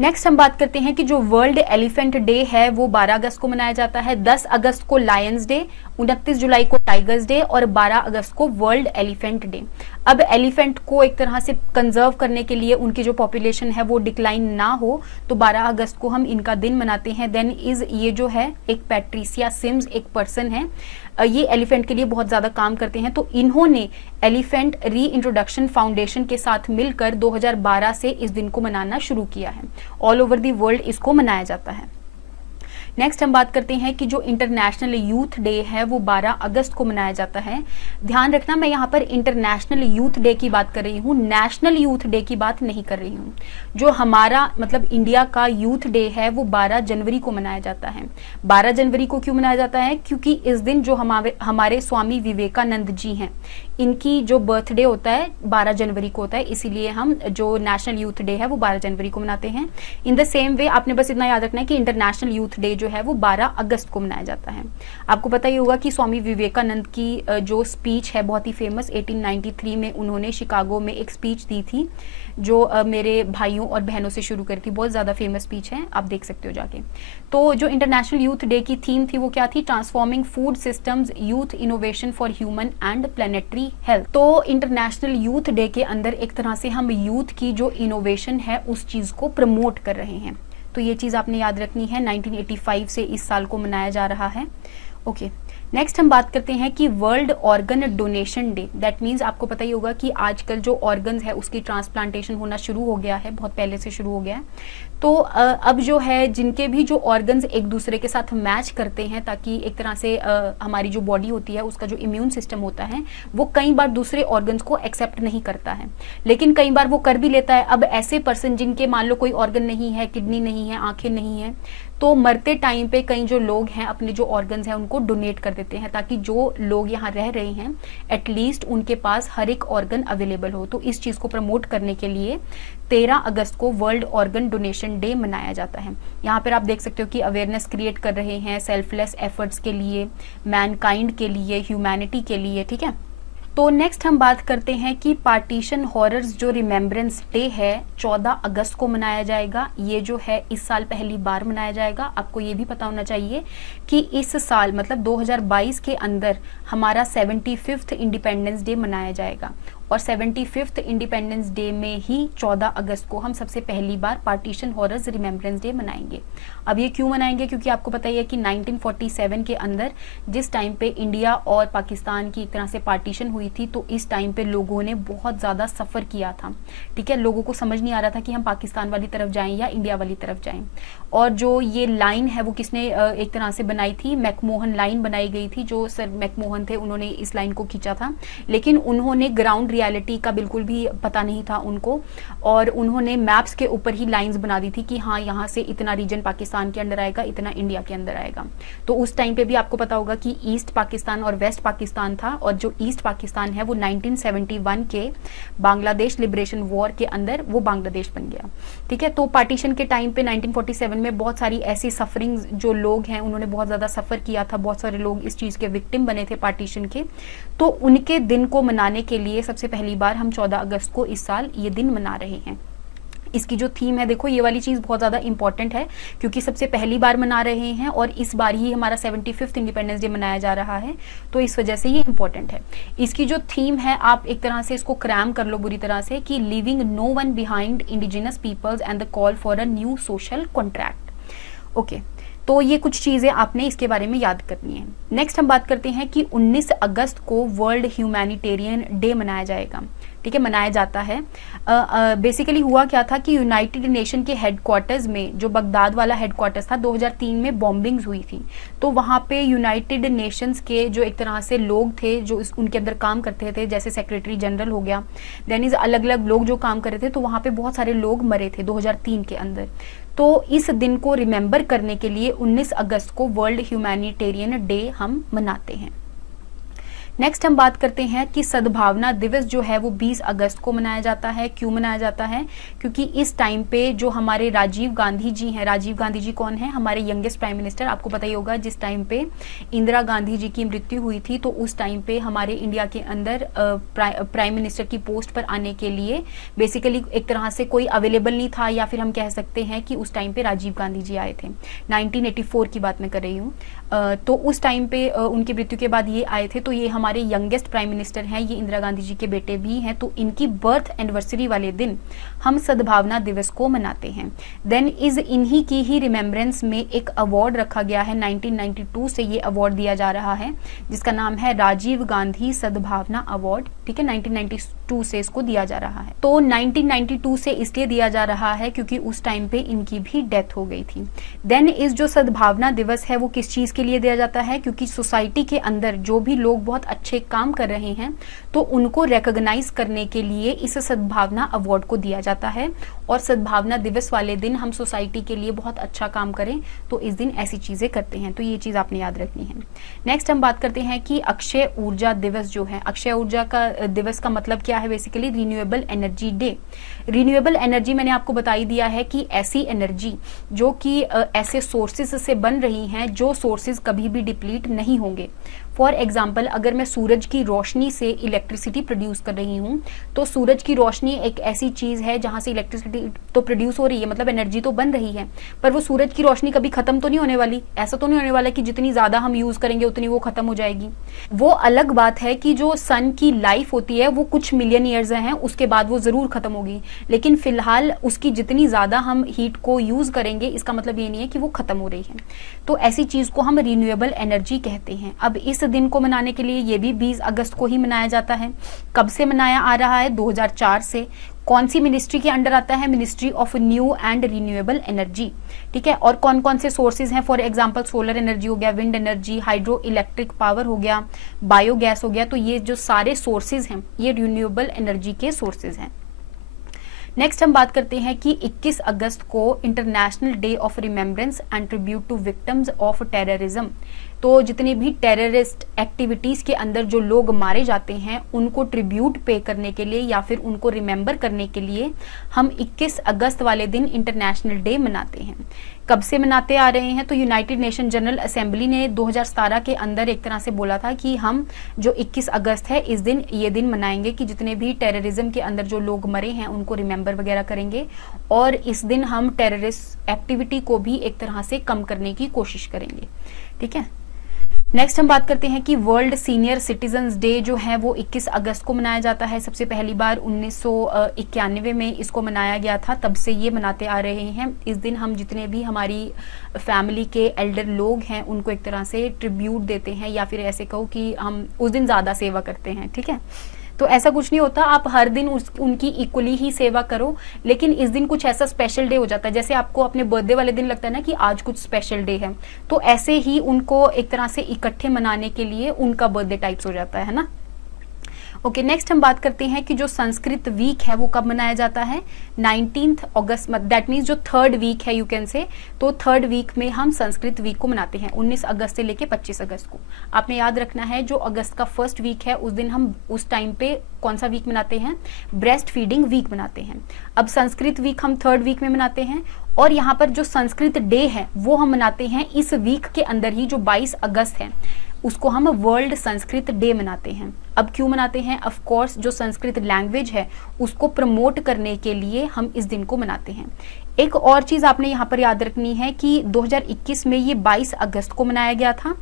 नेक्स्ट हम बात करते हैं कि जो वर्ल्ड एलिफेंट डे है वो 12 अगस्त को मनाया जाता है। 10 अगस्त को लायंस डे, 29 जुलाई को टाइगर्स डे और 12 अगस्त को वर्ल्ड एलिफेंट डे। अब एलिफेंट को एक तरह से कंजर्व करने के लिए, उनकी जो पॉपुलेशन है वो डिक्लाइन ना हो, तो 12 अगस्त को हम इनका दिन मनाते हैं। देन इज ये जो है एक पैट्रिसिया सिम्स एक पर्सन है, ये एलिफेंट के लिए बहुत ज्यादा काम करते हैं। तो इन्होंने एलिफेंट री इंट्रोडक्शन फाउंडेशन के साथ मिलकर 2012 से इस दिन को मनाना शुरू किया है। ऑल ओवर दी वर्ल्ड इसको मनाया जाता है। नेक्स्ट हम बात करते हैं कि जो इंटरनेशनल यूथ डे है वो 12 अगस्त को मनाया जाता है। ध्यान रखना, मैं यहाँ पर इंटरनेशनल यूथ डे की बात कर रही हूँ, नेशनल यूथ डे की बात नहीं कर रही हूँ। जो हमारा मतलब इंडिया का यूथ डे है वो 12 जनवरी को मनाया जाता है। 12 जनवरी को क्यों मनाया जाता है, क्योंकि इस दिन जो हमारे स्वामी विवेकानंद जी हैं, इनकी जो बर्थडे होता है 12 जनवरी को होता है, इसीलिए हम जो नेशनल यूथ डे है वो 12 जनवरी को मनाते हैं। इन द सेम वे आपने बस इतना याद रखना है कि इंटरनेशनल यूथ डे जो है वो 12 अगस्त को मनाया जाता है। आपको पता ही होगा कि स्वामी विवेकानंद की जो स्पीच है बहुत ही फेमस, 1893 में उन्होंने शिकागो में एक स्पीच दी थी, जो मेरे भाइयों और बहनों से शुरू करी थी। बहुत ज्यादा फेमस स्पीच है, आप देख सकते हो जाके। तो जो इंटरनेशनल यूथ डे की थीम थी वो क्या थी, transforming food systems, youth innovation for human and planetary health. तो इंटरनेशनल यूथ डे के अंदर एक तरह से हम यूथ की जो इनोवेशन है उस चीज को प्रमोट कर रहे हैं। तो ये चीज आपने याद रखनी है। 1985 से इस साल को मनाया जा रहा है। ओके, नेक्स्ट हम बात करते हैं कि world organ donation day. That means आपको पता ही होगा कि आजकल जो ऑर्गन्स है उसकी ट्रांसप्लांटेशन होना शुरू हो गया है, बहुत पहले से शुरू हो गया है। तो अब जो है जिनके भी जो ऑर्गन्स एक दूसरे के साथ मैच करते हैं, ताकि एक तरह से हमारी जो बॉडी होती है उसका जो इम्यून सिस्टम होता है वो कई बार दूसरे ऑर्गन्स को एक्सेप्ट नहीं करता है, लेकिन कई बार वो कर भी लेता है। अब ऐसे पर्सन जिनके मान लो कोई ऑर्गन नहीं है, किडनी नहीं है, आंखें नहीं है, तो मरते टाइम पे कई जो लोग हैं अपने जो ऑर्गन्स हैं उनको डोनेट कर देते हैं, ताकि जो लोग यहाँ रह रहे हैं एटलीस्ट उनके पास हर एक ऑर्गन अवेलेबल हो। तो इस चीज़ को प्रमोट करने के लिए 13 अगस्त को वर्ल्ड ऑर्गन डोनेशन डे मनाया जाता है। यहाँ पर आप देख सकते हो कि अवेयरनेस क्रिएट कर रहे हैं सेल्फलेस एफर्ट्स के लिए, मैनकाइंड के लिए, ह्यूमैनिटी के लिए, ठीक है। तो नेक्स्ट हम बात करते हैं कि पार्टीशन हॉरर्स जो रिमेम्बरेंस डे है 14 अगस्त को मनाया जाएगा। ये जो है इस साल पहली बार मनाया जाएगा। आपको ये भी पता होना चाहिए कि इस साल मतलब 2022 के अंदर हमारा 75th इंडिपेंडेंस डे मनाया जाएगा, और 75th इंडिपेंडेंस डे में ही 14 अगस्त को हम सबसे पहली बार पार्टीशन हॉरर्स रिमेम्बरेंस डे मनाएंगे। अब ये क्यों मनाएंगे? क्योंकि आपको पता ही है कि 1947 के अंदर जिस टाइम पे इंडिया और पाकिस्तान की एक तरह से पार्टीशन हुई थी, तो इस टाइम पे लोगों ने बहुत ज़्यादा सफ़र किया था, ठीक है। लोगों को समझ नहीं आ रहा था कि हम पाकिस्तान वाली तरफ जाएं या इंडिया वाली तरफ जाएं। और जो ये लाइन है वो किसने एक तरह से बनाई थी? मैकमोहन लाइन बनाई गई थी। जो सर मैकमोहन थे उन्होंने इस लाइन को खींचा था, लेकिन उन्होंने ग्राउंड रियलिटी का बिल्कुल भी पता नहीं था उनको, और उन्होंने मैप्स के ऊपर ही लाइंस बना दी थी कि हाँ यहाँ से इतना रीजन पाकिस्तान के अंदर आएगा, इतना इंडिया के अंदर आएगा। तो उस टाइम पे भी आपको पता होगा कि ईस्ट पाकिस्तान और वेस्ट पाकिस्तान था, और जो ईस्ट पाकिस्तान है वो 1971 के बांग्लादेश लिबरेशन वॉर के अंदर वो बांग्लादेश बन गया, ठीक है। तो पार्टीशन के टाइम पे 1947 में बहुत सारी ऐसी सफरिंग जो लोग हैं उन्होंने बहुत ज़्यादा सफ़र किया था, बहुत सारे लोग इस चीज़ के विक्टिम बने थे पार्टीशन के। तो उनके दिन को मनाने के लिए सबसे पहली बार हम 14 अगस्त को इस साल ये दिन मना रहे हैं। इसकी जो थीम है, देखो ये वाली चीज़ बहुत ज़्यादा इंपॉर्टेंट है, क्योंकि सबसे पहली बार मना रहे हैं और इस बार ही हमारा 75th इंडिपेंडेंस डे मनाया जा रहा है, तो इस वजह से ये इंपॉर्टेंट है। इसकी जो थीम है आप एक तरह से इसको क्रैम कर लो बुरी तरह से, कि living no one behind indigenous peoples and the call for a new social contract. Okay, तो ये कुछ चीज़ें आपने इसके बारे में याद करनी है। नेक्स्ट हम बात करते हैं कि 19 अगस्त को वर्ल्ड ह्यूमैनिटेरियन डे मनाया जाएगा, ठीक है, मनाया जाता है। बेसिकली हुआ क्या था कि यूनाइटेड नेशन के हेडक्वार्टर्स में, जो बगदाद वाला हेडक्वार्टर्स था, 2003 में बॉम्बिंग्स हुई थी। तो वहाँ पे यूनाइटेड नेशंस के जो एक तरह से लोग थे जो उनके अंदर काम करते थे, जैसे सेक्रेटरी जनरल हो गया, देन इज अलग अलग लोग जो काम कर रहे थे, तो वहाँ पे बहुत सारे लोग मरे थे 2003 के अंदर। तो इस दिन को रिमेंबर करने के लिए 19 अगस्त को वर्ल्ड ह्यूमैनिटेरियन डे हम मनाते हैं। नेक्स्ट हम बात करते हैं कि सद्भावना दिवस जो है वो 20 अगस्त को मनाया जाता है। क्यों मनाया जाता है? क्योंकि इस टाइम पे जो हमारे राजीव गांधी जी हैं, राजीव गांधी जी कौन है? हमारे यंगेस्ट प्राइम मिनिस्टर। आपको पता ही होगा जिस टाइम पे इंदिरा गांधी जी की मृत्यु हुई थी, तो उस टाइम पे हमारे इंडिया के अंदर प्राइम मिनिस्टर की पोस्ट पर आने के लिए बेसिकली एक तरह से कोई अवेलेबल नहीं था, या फिर हम कह सकते हैं कि उस टाइम पे राजीव गांधी जी आए थे। 1984 की बात मैं कर रही हूँ। तो उस टाइम पे उनकी मृत्यु के बाद ये आए थे। तो ये हमारे यंगेस्ट प्राइम मिनिस्टर हैं, ये इंदिरा गांधी जी के बेटे भी हैं। तो इनकी बर्थ एनिवर्सरी वाले दिन हम सद्भावना दिवस को मनाते हैं। देन इज इन्हीं की ही रिमेम्बरेंस में एक अवार्ड रखा गया है, 1992 से ये अवार्ड दिया जा रहा है, जिसका नाम है राजीव गांधी सद्भावना अवार्ड, ठीक है। 1992 से इसको दिया जा रहा है। तो 1992 से इसलिए दिया जा रहा है क्योंकि उस टाइम पे इनकी भी डेथ हो गई थी। देन इस जो सद्भावना दिवस है वो किस चीज के लिए दिया जाता है? क्योंकि सोसाइटी के अंदर जो भी लोग बहुत अच्छे काम कर रहे हैं तो उनको रिकॉग्नाइज करने के लिए इस सद्भावना अवार्ड को दिया जाता है। और सद्भावना दिवस वाले दिन हम सोसाइटी के लिए बहुत अच्छा काम करें तो इस दिन ऐसी चीजें करते हैं। तो ये चीज आपने याद रखनी है। नेक्स्ट हम बात करते हैं कि अक्षय ऊर्जा दिवस जो है, अक्षय ऊर्जा का दिवस का मतलब क्या है? Basically renewable energy day. Renewable energy मैंने आपको बता ही दिया है कि ऐसी एनर्जी जो कि ऐसे सोर्सेज से बन रही हैं जो सोर्सेज कभी भी डिप्लीट नहीं होंगे। फॉर एग्जाम्पल अगर मैं सूरज की रोशनी से इलेक्ट्रिसिटी प्रोड्यूस कर रही हूँ, तो सूरज की रोशनी एक ऐसी चीज है जहां से इलेक्ट्रिसिटी तो प्रोड्यूस हो रही है, मतलब एनर्जी तो बन रही है, पर वो सूरज की रोशनी कभी खत्म तो नहीं होने वाली। ऐसा तो नहीं होने वाला कि जितनी ज्यादा हम यूज करेंगे उतनी वो खत्म हो जाएगी। वो अलग बात है कि जो सन की लाइफ होती है वो कुछ मिलियन ईयर्स हैं, उसके बाद वो जरूर खत्म होगी, लेकिन फिलहाल उसकी जितनी ज्यादा हम हीट को यूज करेंगे इसका मतलब ये नहीं है कि वो खत्म हो रही है। तो ऐसी चीज को हम रिन्यूएबल एनर्जी कहते हैं। अब इस दिन को मनाने के लिए ये भी 20 अगस्त को ही मनाया जाता है। कब से मनाया आ रहा है? 2004 से। कौन सी मिनिस्ट्री के अंडर आता है? Ministry of new and renewable energy. ठीक है, और कौन कौन से सोर्सेज हैं? फॉर एग्जांपल सोलर एनर्जी हो गया, wind energy, hydro electric power हो गया, बायोगैस हो गया। तो ये जो सारे सोर्सेज हैं ये रिन्यूएबल एनर्जी के सोर्सेज हैं। नेक्स्ट हम बात करते हैं कि 21 अगस्त को International Day of Remembrance and Tribute to Victims of Terrorism. तो जितने भी टेररिस्ट एक्टिविटीज के अंदर जो लोग मारे जाते हैं उनको ट्रिब्यूट पे करने के लिए या फिर उनको रिमेम्बर करने के लिए हम 21 अगस्त वाले दिन इंटरनेशनल डे मनाते हैं। कब से मनाते आ रहे हैं? तो यूनाइटेड नेशन जनरल असेंबली ने 2017 के अंदर एक तरह से बोला था कि हम जो 21 अगस्त है इस दिन ये दिन मनाएंगे कि जितने भी टेररिज्म के अंदर जो लोग मरे हैं उनको रिमेम्बर वगैरह करेंगे, और इस दिन हम टेररिस्ट एक्टिविटी को भी एक तरह से कम करने की कोशिश करेंगे। ठीक है, नेक्स्ट हम बात करते हैं कि वर्ल्ड सीनियर सिटीजन्स डे जो है वो 21 अगस्त को मनाया जाता है। सबसे पहली बार 1991 में इसको मनाया गया था, तब से ये मनाते आ रहे हैं। इस दिन हम जितने भी हमारी फैमिली के एल्डर लोग हैं उनको एक तरह से ट्रिब्यूट देते हैं, या फिर ऐसे कहो कि हम उस दिन ज़्यादा सेवा करते हैं। ठीक है, तो ऐसा कुछ नहीं होता, आप हर दिन उनकी इक्वली ही सेवा करो, लेकिन इस दिन कुछ ऐसा स्पेशल डे हो जाता है। जैसे आपको अपने बर्थडे वाले दिन लगता है ना कि आज कुछ स्पेशल डे है, तो ऐसे ही उनको एक तरह से इकट्ठे मनाने के लिए उनका बर्थडे टाइप्स हो जाता है ना। ओके, नेक्स्ट हम बात करते हैं कि जो संस्कृत वीक है वो कब मनाया जाता है? 19 अगस्त, दैट मीन्स जो थर्ड वीक है यू कैन से, तो थर्ड वीक में हम संस्कृत वीक को मनाते हैं 19 अगस्त से लेके 25 अगस्त को। आपने याद रखना है जो अगस्त का फर्स्ट वीक है उस दिन हम उस टाइम पे कौन सा वीक मनाते हैं? ब्रेस्ट फीडिंग वीक मनाते हैं। अब संस्कृत वीक हम थर्ड वीक में मनाते हैं, और यहाँ पर जो संस्कृत डे है वो हम मनाते हैं इस वीक के अंदर ही, जो 22 अगस्त है उसको हम वर्ल्ड संस्कृत डे मनाते हैं। अब क्यों मनाते हैं? ऑफ कोर्स जो संस्कृत लैंग्वेज है उसको प्रमोट करने के लिए हम इस दिन को मनाते हैं। एक और चीज आपने यहाँ पर याद रखनी है कि 2021 में ये 22 अगस्त को मनाया गया था।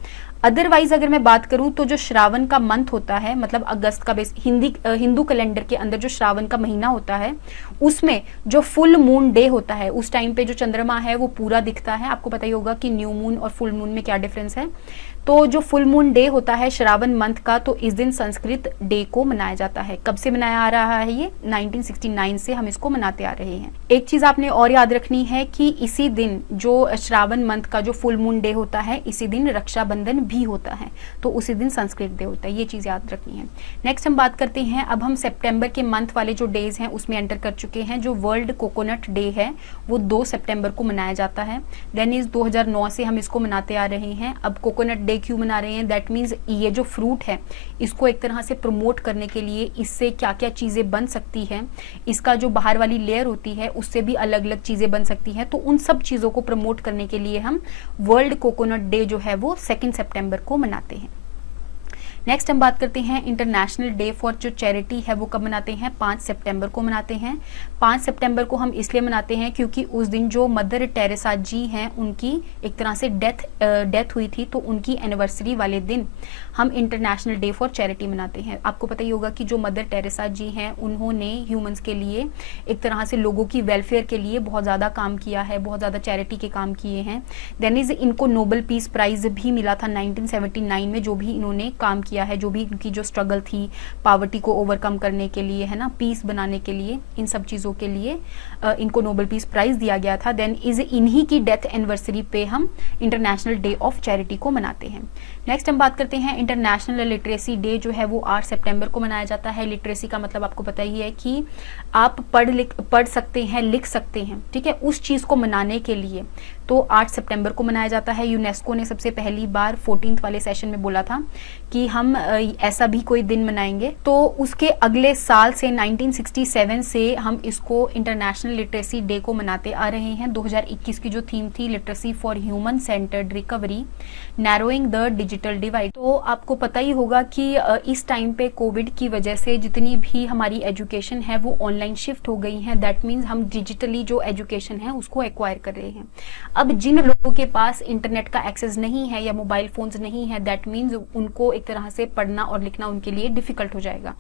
अदरवाइज अगर मैं बात करूं तो जो श्रावण का मंथ होता है, मतलब अगस्त का बेस हिंदू कैलेंडर के अंदर जो श्रावण का महीना होता है उसमें जो फुल मून डे होता है उस टाइम पे जो चंद्रमा है वो पूरा दिखता है। आपको पता ही होगा कि न्यू मून और फुल मून में क्या डिफरेंस है। तो जो फुल मून डे होता है श्रावण मंथ का, तो इस दिन संस्कृत डे को मनाया जाता है। कब से मनाया आ रहा है ये? 1969 से हम इसको मनाते आ रहे हैं। एक चीज आपने और याद रखनी है कि इसी दिन जो श्रावण मंथ का जो फुल मून डे होता है इसी दिन रक्षाबंधन भी होता है, तो उसी दिन संस्कृत डे होता है, ये चीज याद रखनी है। नेक्स्ट हम बात करते हैं, अब हम सितंबर के मंथ वाले जो डेज हैं उसमें एंटर कर चुके हैं। जो वर्ल्ड कोकोनट डे है वो 2 सितंबर को मनाया जाता है। देन इज 2009 से हम इसको मनाते आ रहे हैं। अब कोकोनट डे क्यों मना रहे हैं? दैट मीन्स ये जो फ्रूट है इसको एक तरह से प्रमोट करने के लिए, इससे क्या क्या चीजें बन सकती हैं, इसका जो बाहर वाली लेयर होती है उससे भी अलग अलग चीजें बन सकती हैं, तो उन सब चीजों को प्रमोट करने के लिए हम वर्ल्ड कोकोनट डे जो है वो 2 सितंबर को मनाते हैं। नेक्स्ट हम बात करते हैं इंटरनेशनल डे फॉर जो चैरिटी है वो कब मनाते हैं? 5 सितंबर को मनाते हैं। 5 सितंबर को हम इसलिए मनाते हैं क्योंकि उस दिन जो मदर टेरेसा जी हैं उनकी एक तरह से डेथ हुई थी, तो उनकी एनिवर्सरी वाले दिन हम इंटरनेशनल डे फॉर चैरिटी मनाते हैं। आपको पता ही होगा कि जो मदर टेरेसा जी हैं उन्होंने ह्यूमंस के लिए एक तरह से लोगों की वेलफेयर के लिए बहुत ज़्यादा काम किया है, बहुत ज़्यादा चैरिटी के काम किए हैं। देन इज इनको नोबेल पीस प्राइज भी मिला था 1979 में, जो भी इन्होंने काम किया है, जो भी इनकी जो स्ट्रगल थी पॉवर्टी को ओवरकम करने के लिए, है ना, पीस बनाने के लिए, इन सब चीज़ों के लिए इनको नोबेल पीस प्राइज दिया गया था। देन इज इन्हीं की डेथ एनिवर्सरी पे हम इंटरनेशनल डे ऑफ चैरिटी को मनाते हैं। नेक्स्ट हम बात करते हैं इंटरनेशनल लिटरेसी डे जो है वो 8 सितंबर को मनाया जाता है। लिटरेसी का मतलब आपको पता ही है कि आप पढ़ सकते हैं, लिख सकते हैं, ठीक है, उस चीज़ को मनाने के लिए तो 8 सितंबर को मनाया जाता है। यूनेस्को ने सबसे पहली बार 14th वाले सेशन में बोला था कि हम हम ऐसा भी कोई दिन मनाएंगे। तो उसके अगले साल से 1967 से हम इसको इंटरनेशनल लिटरेसी डे को मनाते आ रहे हैं। 2021 की जो थीम थी literacy for human centred recovery narrowing the digital divide. तो आपको पता ही होगा कि इस टाइम पे कोविड की वजह से जितनी भी हमारी एजुकेशन है वो ऑनलाइन शिफ्ट हो गई है। दैट मीन्स हम डिजिटली जो एजुकेशन है उसको एक्वायर कर रहे हैं। अब जिन लोगों के पास इंटरनेट का एक्सेस नहीं है या मोबाइल फोन्स नहीं है, दैट मीन्स उनको एक तरह से पढ़ना और लिखना उनके लिए डिफिकल्ट हो जाएगा।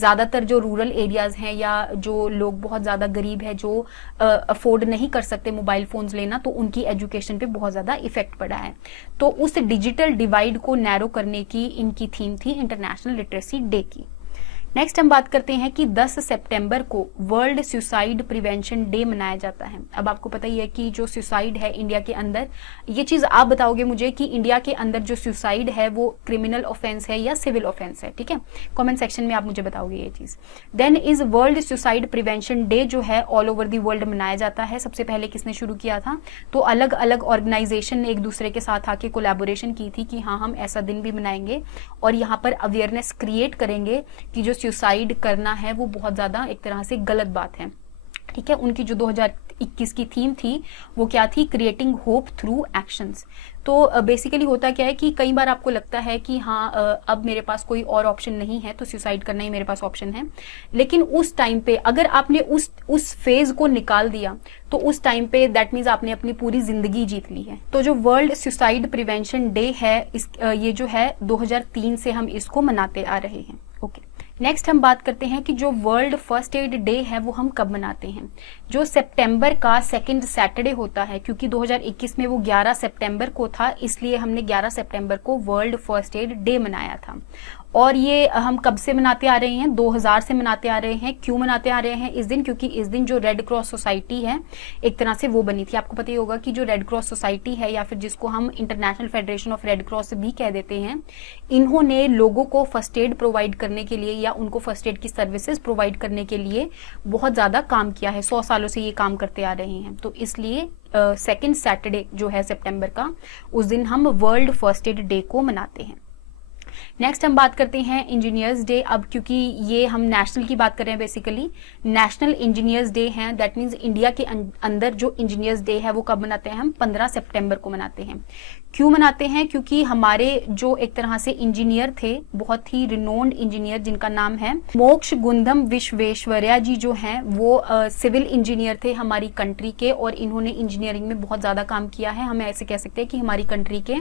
ज्यादातर जो रूरल एरियाज हैं या जो लोग बहुत ज्यादा गरीब है, जो अफोर्ड नहीं कर सकते मोबाइल फोन्स लेना, तो उनकी एजुकेशन पे बहुत ज्यादा इफेक्ट पड़ा है। तो उस डिजिटल डिवाइड को नैरो करने की इनकी थीम थी इंटरनेशनल लिटरेसी डे की। नेक्स्ट हम बात करते हैं कि 10 सितंबर को वर्ल्ड सुसाइड प्रिवेंशन डे मनाया जाता है। अब आपको पता ही है कि जो सुसाइड है इंडिया के अंदर, ये चीज आप बताओगे मुझे कि इंडिया के अंदर जो सुसाइड है वो क्रिमिनल ऑफेंस है या सिविल ऑफेंस है, ठीक है? कमेंट सेक्शन में आप मुझे बताओगे ये चीज। Then is World Suicide Prevention Day जो है ऑल ओवर द वर्ल्ड मनाया जाता है। सबसे पहले किसने शुरू किया था? तो अलग अलग ऑर्गेनाइजेशन ने एक दूसरे के साथ आके कोलैबोरेशन की थी कि हाँ हम ऐसा दिन भी मनाएंगे और यहाँ पर अवेयरनेस क्रिएट करेंगे कि जो सुसाइड करना है वो बहुत ज्यादा एक तरह से गलत बात है, ठीक है? उनकी जो 2021 की थीम थी वो क्या थी? Creating hope through actions. तो बेसिकली होता क्या है कि कई बार आपको लगता है कि हाँ अब मेरे पास कोई और ऑप्शन नहीं है तो सुसाइड करना ही मेरे पास ऑप्शन है, लेकिन उस टाइम पे अगर आपने उस फेज को निकाल दिया तो उस टाइम पे दैट मीन्स आपने अपनी पूरी जिंदगी जीत ली है। तो जो वर्ल्ड सुसाइड प्रिवेंशन डे है ये जो है 2003 से हम इसको मनाते आ रहे हैं। ओके, नेक्स्ट हम बात करते हैं कि जो वर्ल्ड फर्स्ट एड डे है वो हम कब मनाते हैं। जो सितंबर का सेकंड सैटरडे होता है, क्योंकि 2021 में वो 11 सितंबर को था, इसलिए हमने 11 सितंबर को वर्ल्ड फर्स्ट एड डे मनाया था। और ये हम कब से मनाते आ रहे हैं? 2000 से मनाते आ रहे हैं। क्यों मनाते आ रहे हैं इस दिन? क्योंकि इस दिन जो रेड क्रॉस सोसाइटी है एक तरह से वो बनी थी। आपको पता ही होगा कि जो रेड क्रॉस सोसाइटी है या फिर जिसको हम international federation of red cross भी कह देते हैं, इन्होंने लोगों को फर्स्ट एड प्रोवाइड करने के लिए या उनको फर्स्ट एड की सर्विसेज प्रोवाइड करने के लिए बहुत ज्यादा काम किया है। 100 सालों से ये काम करते आ रहे हैं। तो इसलिए सेकेंड सैटरडे जो है सितंबर का, उस दिन हम वर्ल्ड फर्स्ट एड डे को मनाते हैं। नेक्स्ट हम बात करते हैं इंजीनियर्स डे। अब क्योंकि ये हम नेशनल की बात कर रहे हैं, बेसिकली नेशनल इंजीनियर्स डे है। दैट मीन्स इंडिया के अंदर जो इंजीनियर्स डे है वो कब मनाते हैं? हम 15 सितंबर को मनाते हैं। क्यों मनाते हैं? क्योंकि हमारे जो एक तरह से इंजीनियर थे, बहुत ही रिनोन्ड इंजीनियर जिनका नाम है मोक्षगुंडम विश्वेश्वरैया जी, जो हैं वो सिविल इंजीनियर थे हमारी कंट्री के, और इन्होंने इंजीनियरिंग में बहुत ज्यादा काम किया है। हम ऐसे कह सकते हैं कि हमारी कंट्री के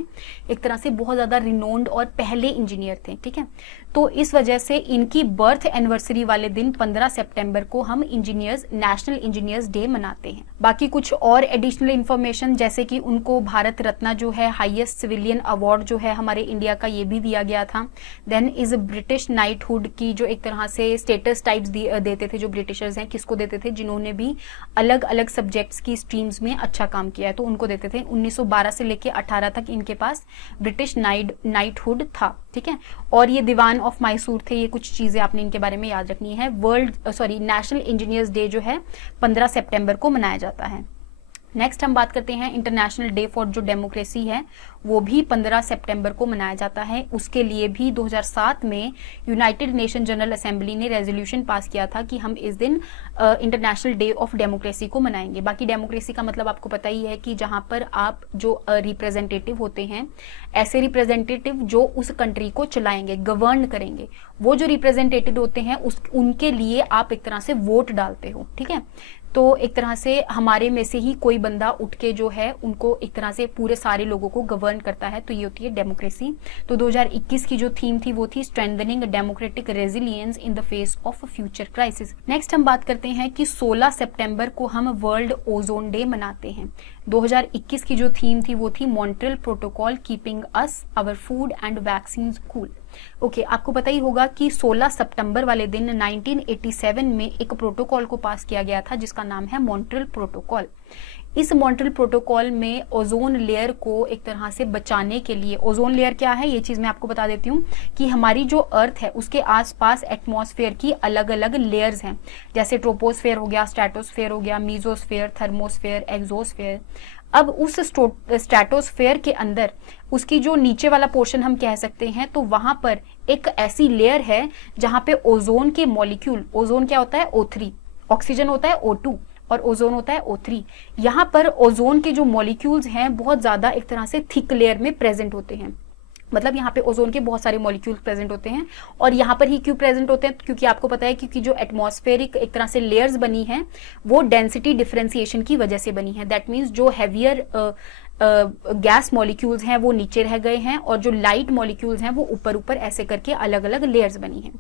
एक तरह से बहुत ज्यादा रिनोन्ड और पहले इंजीनियर थे, ठीक है? तो इस वजह से इनकी बर्थ एनिवर्सरी वाले दिन 15 सितंबर को हम नेशनल इंजीनियर्स डे मनाते हैं। बाकी कुछ और एडिशनल इंफॉर्मेशन, जैसे कि उनको भारत रत्न जो है हाईएस्ट सिविलियन अवार्ड जो है हमारे इंडिया का, ये भी दिया गया था। देन इज ब्रिटिश नाइटहुड की जो एक तरह से स्टेटस टाइप्स देते थे जो ब्रिटिशर्स हैं, किसको देते थे? जिन्होंने भी अलग अलग सब्जेक्ट्स की स्ट्रीम्स में अच्छा काम किया है, तो उनको देते थे। 1912 से लेके 18 तक इनके पास ब्रिटिश नाइटहुड था, ठीक है? और ये दीवान ऑफ मैसूर थे। ये कुछ चीजें आपने इनके बारे में याद रखनी है। नेशनल इंजीनियर्स डे जो है 15 सितंबर को मनाया जाता है। नेक्स्ट हम बात करते हैं इंटरनेशनल डे फॉर जो डेमोक्रेसी है, वो भी 15 सितंबर को मनाया जाता है। उसके लिए भी 2007 में यूनाइटेड नेशन जनरल असेंबली ने रेजोल्यूशन पास किया था कि हम इस दिन इंटरनेशनल डे ऑफ डेमोक्रेसी को मनाएंगे। बाकी डेमोक्रेसी का मतलब आपको पता ही है कि जहां पर आप जो रिप्रेजेंटेटिव होते हैं, ऐसे रिप्रेजेंटेटिव जो उस कंट्री को चलाएंगे, गवर्न करेंगे, वो जो रिप्रेजेंटेटिव होते हैं उनके लिए आप एक तरह से वोट डालते हो, ठीक है? तो एक तरह से हमारे में से ही कोई बंदा उठ के जो है उनको एक तरह से पूरे सारे लोगों को गवर्न करता है, तो ये होती है डेमोक्रेसी। तो 2021 की जो थीम थी वो थी strengthening democratic resilience in the face of future crisis. Next हम बात करते हैं कि 16 सितंबर को हम वर्ल्ड ओजोन डे मनाते हैं। 2021 की जो थीम थी वो थी Montreal Protocol keeping us our food and vaccine cool. Okay, आपको पता ही होगा कि 16 सितंबर वाले दिन 1987 में एक प्रोटोकॉल को पास किया गया था जिसका नाम है मॉन्ट्रियल प्रोटोकॉल। इस मॉन्ट्रियल प्रोटोकॉल में ओजोन लेयर को एक तरह से बचाने के लिए, ओजोन लेयर क्या है ये चीज मैं आपको बता देती हूँ कि हमारी जो अर्थ है उसके आसपास एटमॉस्फेयर की अलग अलग लेयर्स हैं, जैसे ट्रोपोस्फेयर हो गया, स्ट्रेटोस्फेयर हो गया, मीजोस्फेयर, थर्मोस्फेयर, एक्सोस्फेयर। अब उस स्ट्रेटोस्फेयर के अंदर उसकी जो नीचे वाला पोर्शन हम कह सकते हैं, तो वहां पर एक ऐसी लेयर है जहां पे ओजोन के मॉलिक्यूल, ओजोन क्या होता है O3, ऑक्सीजन होता है O2 और ओजोन होता है O3। यहां पर ओजोन के जो मॉलिक्यूल्स हैं बहुत ज्यादा एक तरह से थिक लेयर में प्रेजेंट होते हैं, मतलब यहाँ पे ओजोन के बहुत सारे मॉलिक्यूल्स प्रेजेंट होते हैं। और यहाँ पर ही क्यों प्रेजेंट होते हैं, क्योंकि आपको पता है क्योंकि जो एटमॉस्फेरिक एक तरह से लेयर्स बनी हैं वो डेंसिटी डिफरेंशिएशन की वजह से बनी है। दैट मीन्स जो हैवियर गैस मॉलिक्यूल्स हैं वो नीचे रह गए हैं और जो लाइट मॉलिक्यूल्स हैं वो ऊपर ऊपर ऐसे करके अलग अलग लेयर्स बनी हैं।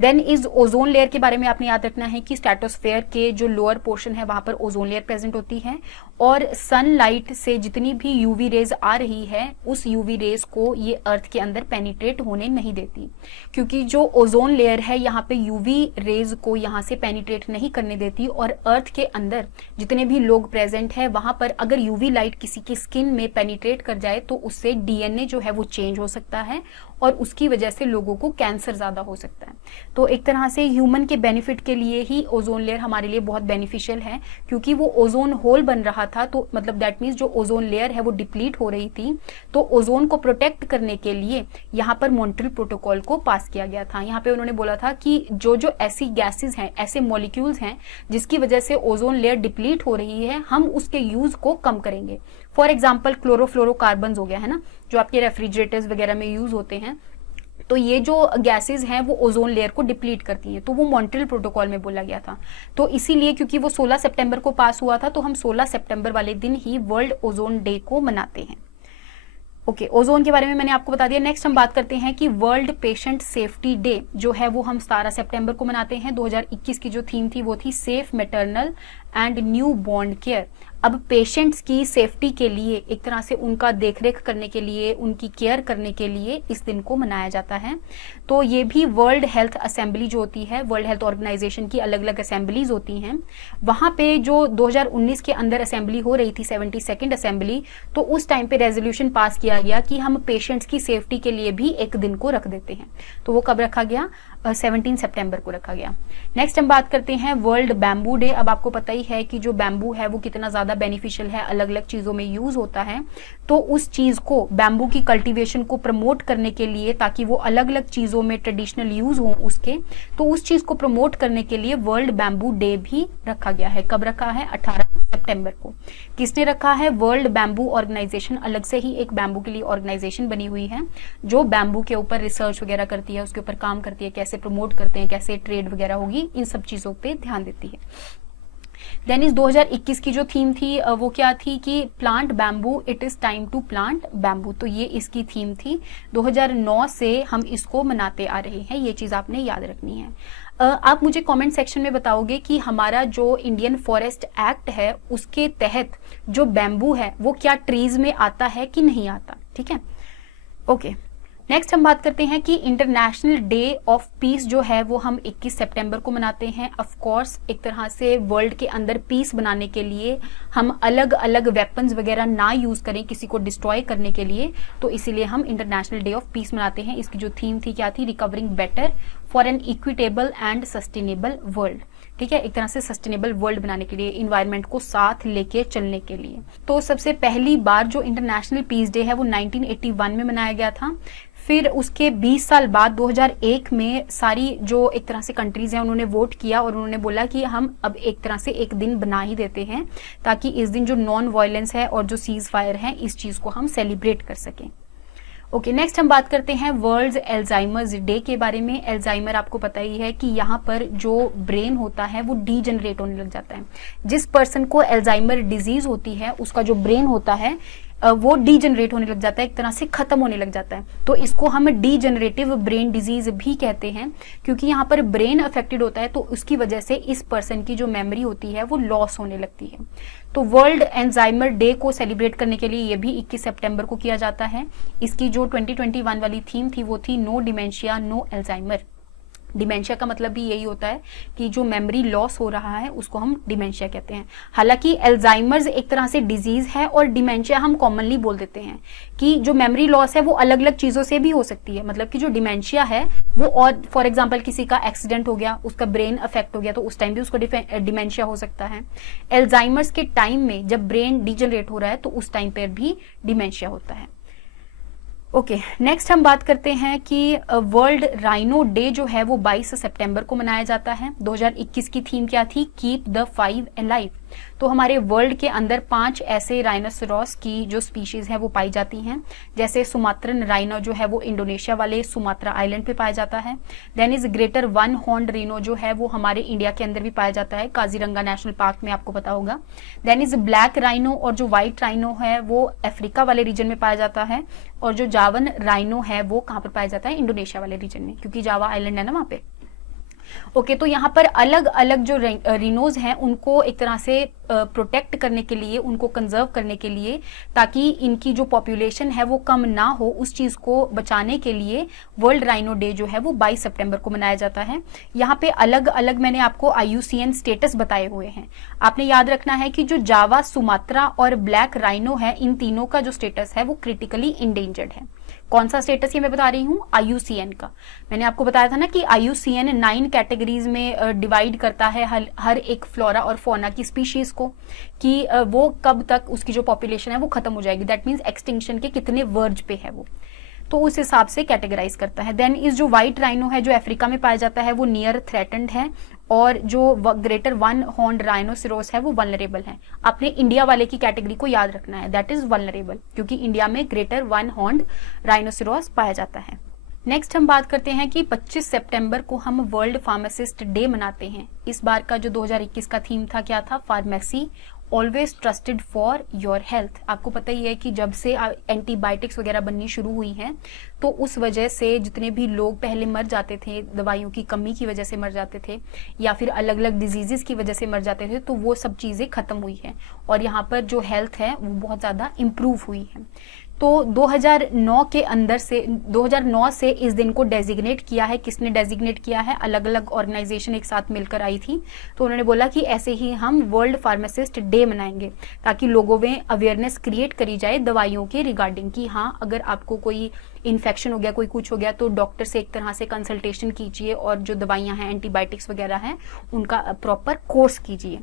देन इस ओजोन लेयर के बारे में आपने याद रखना है कि स्ट्रेटोस्फेयर के जो लोअर पोर्शन है वहां पर ओजोन लेयर प्रेजेंट होती है और सनलाइट से जितनी भी यूवी रेज आ रही है उस यूवी रेज को ये अर्थ के अंदर पेनिट्रेट होने नहीं देती, क्योंकि जो ओजोन लेयर है यहाँ पे यूवी रेज को यहाँ से पेनिट्रेट नहीं करने देती। और अर्थ के अंदर जितने भी लोग प्रेजेंट है वहां पर अगर यूवी लाइट किसी की स्किन में पेनिट्रेट कर जाए तो उससे डीएनए जो है वो चेंज हो सकता है और उसकी वजह से लोगों को कैंसर ज्यादा हो सकता है। तो एक तरह से ह्यूमन के बेनिफिट के लिए ही ओजोन लेयर हमारे लिए बहुत बेनिफिशियल है, क्योंकि वो ओजोन होल बन रहा था, तो मतलब दैट मीन्स जो ओजोन लेयर है वो डिप्लीट हो रही थी, तो ओजोन को प्रोटेक्ट करने के लिए यहाँ पर मॉन्ट्रियल प्रोटोकॉल को पास किया गया था। यहाँ पे उन्होंने बोला था कि जो जो ऐसी गैसेज हैं, ऐसे मॉलिक्यूल्स हैं जिसकी वजह से ओजोन लेयर डिप्लीट हो रही है, हम उसके यूज को कम करेंगे। फॉर एग्जाम्पल क्लोरोफ्लोरोकार्बन हो गया है ना, जो आपके रेफ्रिजरेटर्स वगैरह में यूज होते हैं, तो ये जो गैसेस हैं वो ओजोन लेयर को डिप्लीट करती हैं, तो वो मॉन्ट्रियल प्रोटोकॉल में बोला गया था। तो इसीलिए क्योंकि वो 16 सितंबर को पास हुआ था तो हम 16 सितंबर वाले दिन ही वर्ल्ड ओजोन डे को मनाते हैं। ओके, ओजोन के बारे में मैंने आपको बता दिया। नेक्स्ट हम बात करते हैं कि वर्ल्ड पेशेंट सेफ्टी डे जो है वो हम 17 सितंबर को मनाते हैं। 2021 की जो थीम थी वो थी safe maternal and new born care. अब पेशेंट्स की सेफ्टी के लिए, एक तरह से उनका देखरेख करने के लिए, उनकी केयर करने के लिए इस दिन को मनाया जाता है। तो ये भी वर्ल्ड हेल्थ असेंबली जो होती है, वर्ल्ड हेल्थ ऑर्गेनाइजेशन की अलग अलग असेंबलीज होती हैं, वहां पे जो 2019 के अंदर असेंबली हो रही थी, 72nd असेंबली, तो उस टाइम पे रेजोल्यूशन पास किया गया कि हम पेशेंट्स की सेफ्टी के लिए भी एक दिन को रख देते हैं। तो वो कब रखा गया? 17 सितंबर को रखा गया। नेक्स्ट हम बात करते हैं वर्ल्ड बैम्बू डे। अब आपको पता ही है कि जो बैम्बू है वो कितना ज्यादा बेनिफिशियल है, अलग अलग चीजों में यूज होता है। तो उस चीज को, बैम्बू की कल्टीवेशन को प्रमोट करने के लिए, ताकि वो अलग अलग चीजों में ट्रेडिशनल यूज हो उसके, तो उस चीज को प्रमोट करने के लिए वर्ल्ड बैम्बू डे भी रखा गया है। कब रखा है? 18 सितंबर को। किसने रखा है? वर्ल्ड बैम्बू ऑर्गेनाइजेशन, अलग से ही एक बैम्बू के लिए ऑर्गेनाइजेशन बनी हुई है जो बैम्बू के ऊपर रिसर्च वगैरह करती है, उसके ऊपर काम करती है, कैसे प्रमोट करते हैं, कैसे ट्रेड वगैरह होगी, इन सब चीजों पे ध्यान देती है। देन इस 2021 की जो थीम थी वो क्या थी कि plant bamboo, it is time to plant bamboo. तो ये इसकी थीम थी। 2009 से हम इसको मनाते आ रहे हैं, ये चीज आपने याद रखनी है। आप मुझे कमेंट सेक्शन में बताओगे कि हमारा जो इंडियन फॉरेस्ट एक्ट है उसके तहत जो बैम्बू है वो क्या ट्रीज में आता है कि नहीं आता। ठीक है, ओके। नेक्स्ट हम बात करते हैं कि इंटरनेशनल डे ऑफ पीस जो है वो हम 21 सितंबर को मनाते हैं। ऑफ कोर्स एक तरह से वर्ल्ड के अंदर पीस बनाने के लिए हम अलग अलग वेपन्स वगैरह ना यूज करें किसी को डिस्ट्रॉय करने के लिए, तो इसीलिए हम इंटरनेशनल डे ऑफ पीस मनाते हैं। इसकी जो थीम थी क्या थी? Recovering better for an equitable and sustainable world. ठीक है, एक तरह से सस्टेनेबल वर्ल्ड बनाने के लिए, इन्वायरमेंट को साथ लेके चलने के लिए। तो सबसे पहली बार जो इंटरनेशनल पीस डे है वो 1981 में मनाया गया था। फिर उसके 20 साल बाद 2001 में सारी जो एक तरह से कंट्रीज हैं उन्होंने वोट किया और उन्होंने बोला कि हम अब एक तरह से एक दिन बना ही देते हैं ताकि इस दिन जो नॉन वायलेंस है और जो सीज फायर है इस चीज को हम सेलिब्रेट कर सकें। ओके, नेक्स्ट हम बात करते हैं वर्ल्ड एल्जाइमर्स डे के बारे में। एल्जाइमर आपको पता ही है कि यहाँ पर जो ब्रेन होता है वो डीजनरेट होने लग जाता है। जिस पर्सन को एल्जाइमर डिजीज होती है उसका जो ब्रेन होता है वो डीजनरेट होने लग जाता है, एक तरह से खत्म होने लग जाता है। तो इसको हम डीजनरेटिव ब्रेन डिजीज भी कहते हैं, क्योंकि यहाँ पर ब्रेन अफेक्टेड होता है तो उसकी वजह से इस पर्सन की जो मेमोरी होती है वो लॉस होने लगती है। तो वर्ल्ड एल्जाइमर डे को सेलिब्रेट करने के लिए ये भी 21 सितंबर को किया जाता है। इसकी जो 2021 वाली थीम थी वो थी no dementia no Alzheimer. Dementia का मतलब भी यही होता है कि जो मेमोरी लॉस हो रहा है उसको हम डिमेंशिया कहते हैं। हालांकि एल्जाइमर्स एक तरह से डिजीज है और डिमेंशिया हम कॉमनली बोल देते हैं कि जो मेमोरी लॉस है वो अलग अलग चीजों से भी हो सकती है। मतलब कि जो डिमेंशिया है वो, और फॉर एग्जांपल किसी का एक्सीडेंट हो गया, उसका ब्रेन अफेक्ट हो गया, तो उस टाइम भी उसको डिमेंशिया हो सकता है। एल्जाइमर्स के टाइम में जब ब्रेन डिजनरेट हो रहा है तो उस टाइम पर भी डिमेंशिया होता है। ओके, नेक्स्ट हम बात करते हैं कि वर्ल्ड राइनो डे जो है वो 22 सितंबर को मनाया जाता है। 2021 की थीम क्या थी? Keep the 5 alive. तो हमारे वर्ल्ड के अंदर 5 ऐसे राइनोसोरस की जो स्पीशीज है वो पाई जाती हैं। जैसे सुमात्रन राइनो जो है वो इंडोनेशिया वाले सुमात्रा आइलैंड पे पाया जाता है। Then is greater one horn rhino जो है वो हमारे इंडिया के अंदर भी पाया जाता है, काजीरंगा नेशनल पार्क में, आपको पता होगा। देन इज ब्लैक राइनो और जो व्हाइट राइनो है वो अफ्रीका वाले रीजन में पाया जाता है। और जो जावन राइनो है वो कहाँ पर पाया जाता है? इंडोनेशिया वाले रीजन में, क्योंकि जावा आइलैंड है ना वहां पे। ओके, तो यहाँ पर अलग अलग जो रिनोज हैं उनको एक तरह से प्रोटेक्ट करने के लिए, उनको कंजर्व करने के लिए, ताकि इनकी जो पॉपुलेशन है वो कम ना हो, उस चीज को बचाने के लिए वर्ल्ड राइनो डे जो है वो 22 सितंबर को मनाया जाता है। यहाँ पे अलग अलग मैंने आपको IUCN स्टेटस बताए हुए हैं। आपने याद रखना है कि जो जावा, सुमात्रा और ब्लैक राइनो है, इन तीनों का जो स्टेटस है वो क्रिटिकली इंडेंजर्ड है। कौन सा स्टेटस ये मैं बता रही हूँ? IUCN का। मैंने आपको बताया था ना कि IUCN 9 कैटेगरीज में डिवाइड करता है हर एक फ्लोरा और फौना की स्पीशीज को, कि वो कब तक उसकी जो पॉपुलेशन है वो खत्म हो जाएगी, दैट मीन्स एक्सटिंक्शन के कितने वर्ज पे है वो, तो उस हिसाब से कैटेगराइज करता है। देन इस जो व्हाइट राइनो है जो अफ्रीका में पाया जाता है वो नियर थ्रेटेंड है, और जो ग्रेटर वन हॉर्न्ड राइनोसेरोस है वो वल्नरेबल है। आपने इंडिया वाले की कैटेगरी को याद रखना है, दैट इज वल्नरेबल, क्योंकि इंडिया में ग्रेटर वन हॉर्न्ड राइनोसेरोस पाया जाता है। नेक्स्ट हम बात करते हैं कि 25 सितंबर को हम वर्ल्ड फार्मासिस्ट डे मनाते हैं। इस बार का जो 2021 का थीम था क्या था? Pharmacy always trusted for your health. आपको पता ही है कि जब से एंटीबायोटिक्स वगैरह बननी शुरू हुई हैं तो उस वजह से जितने भी लोग पहले मर जाते थे, दवाइयों की कमी की वजह से मर जाते थे या फिर अलग अलग डिजीजेस की वजह से मर जाते थे, तो वो सब चीज़ें खत्म हुई हैं और यहाँ पर जो हेल्थ है वो बहुत ज़्यादा इम्प्रूव हुई है। तो 2009 से इस दिन को डेजिग्नेट किया है। किसने डेजिग्नेट किया है? अलग अलग ऑर्गेनाइजेशन एक साथ मिलकर आई थी, तो उन्होंने बोला कि ऐसे ही हम वर्ल्ड फार्मासिस्ट डे मनाएंगे, ताकि लोगों में अवेयरनेस क्रिएट करी जाए दवाइयों के रिगार्डिंग, कि हाँ अगर आपको कोई इन्फेक्शन हो गया, कोई कुछ हो गया, तो डॉक्टर से एक तरह से कंसल्टेशन कीजिए और जो दवाइयाँ हैं, एंटीबायोटिक्स वगैरह हैं, उनका प्रॉपर कोर्स कीजिए,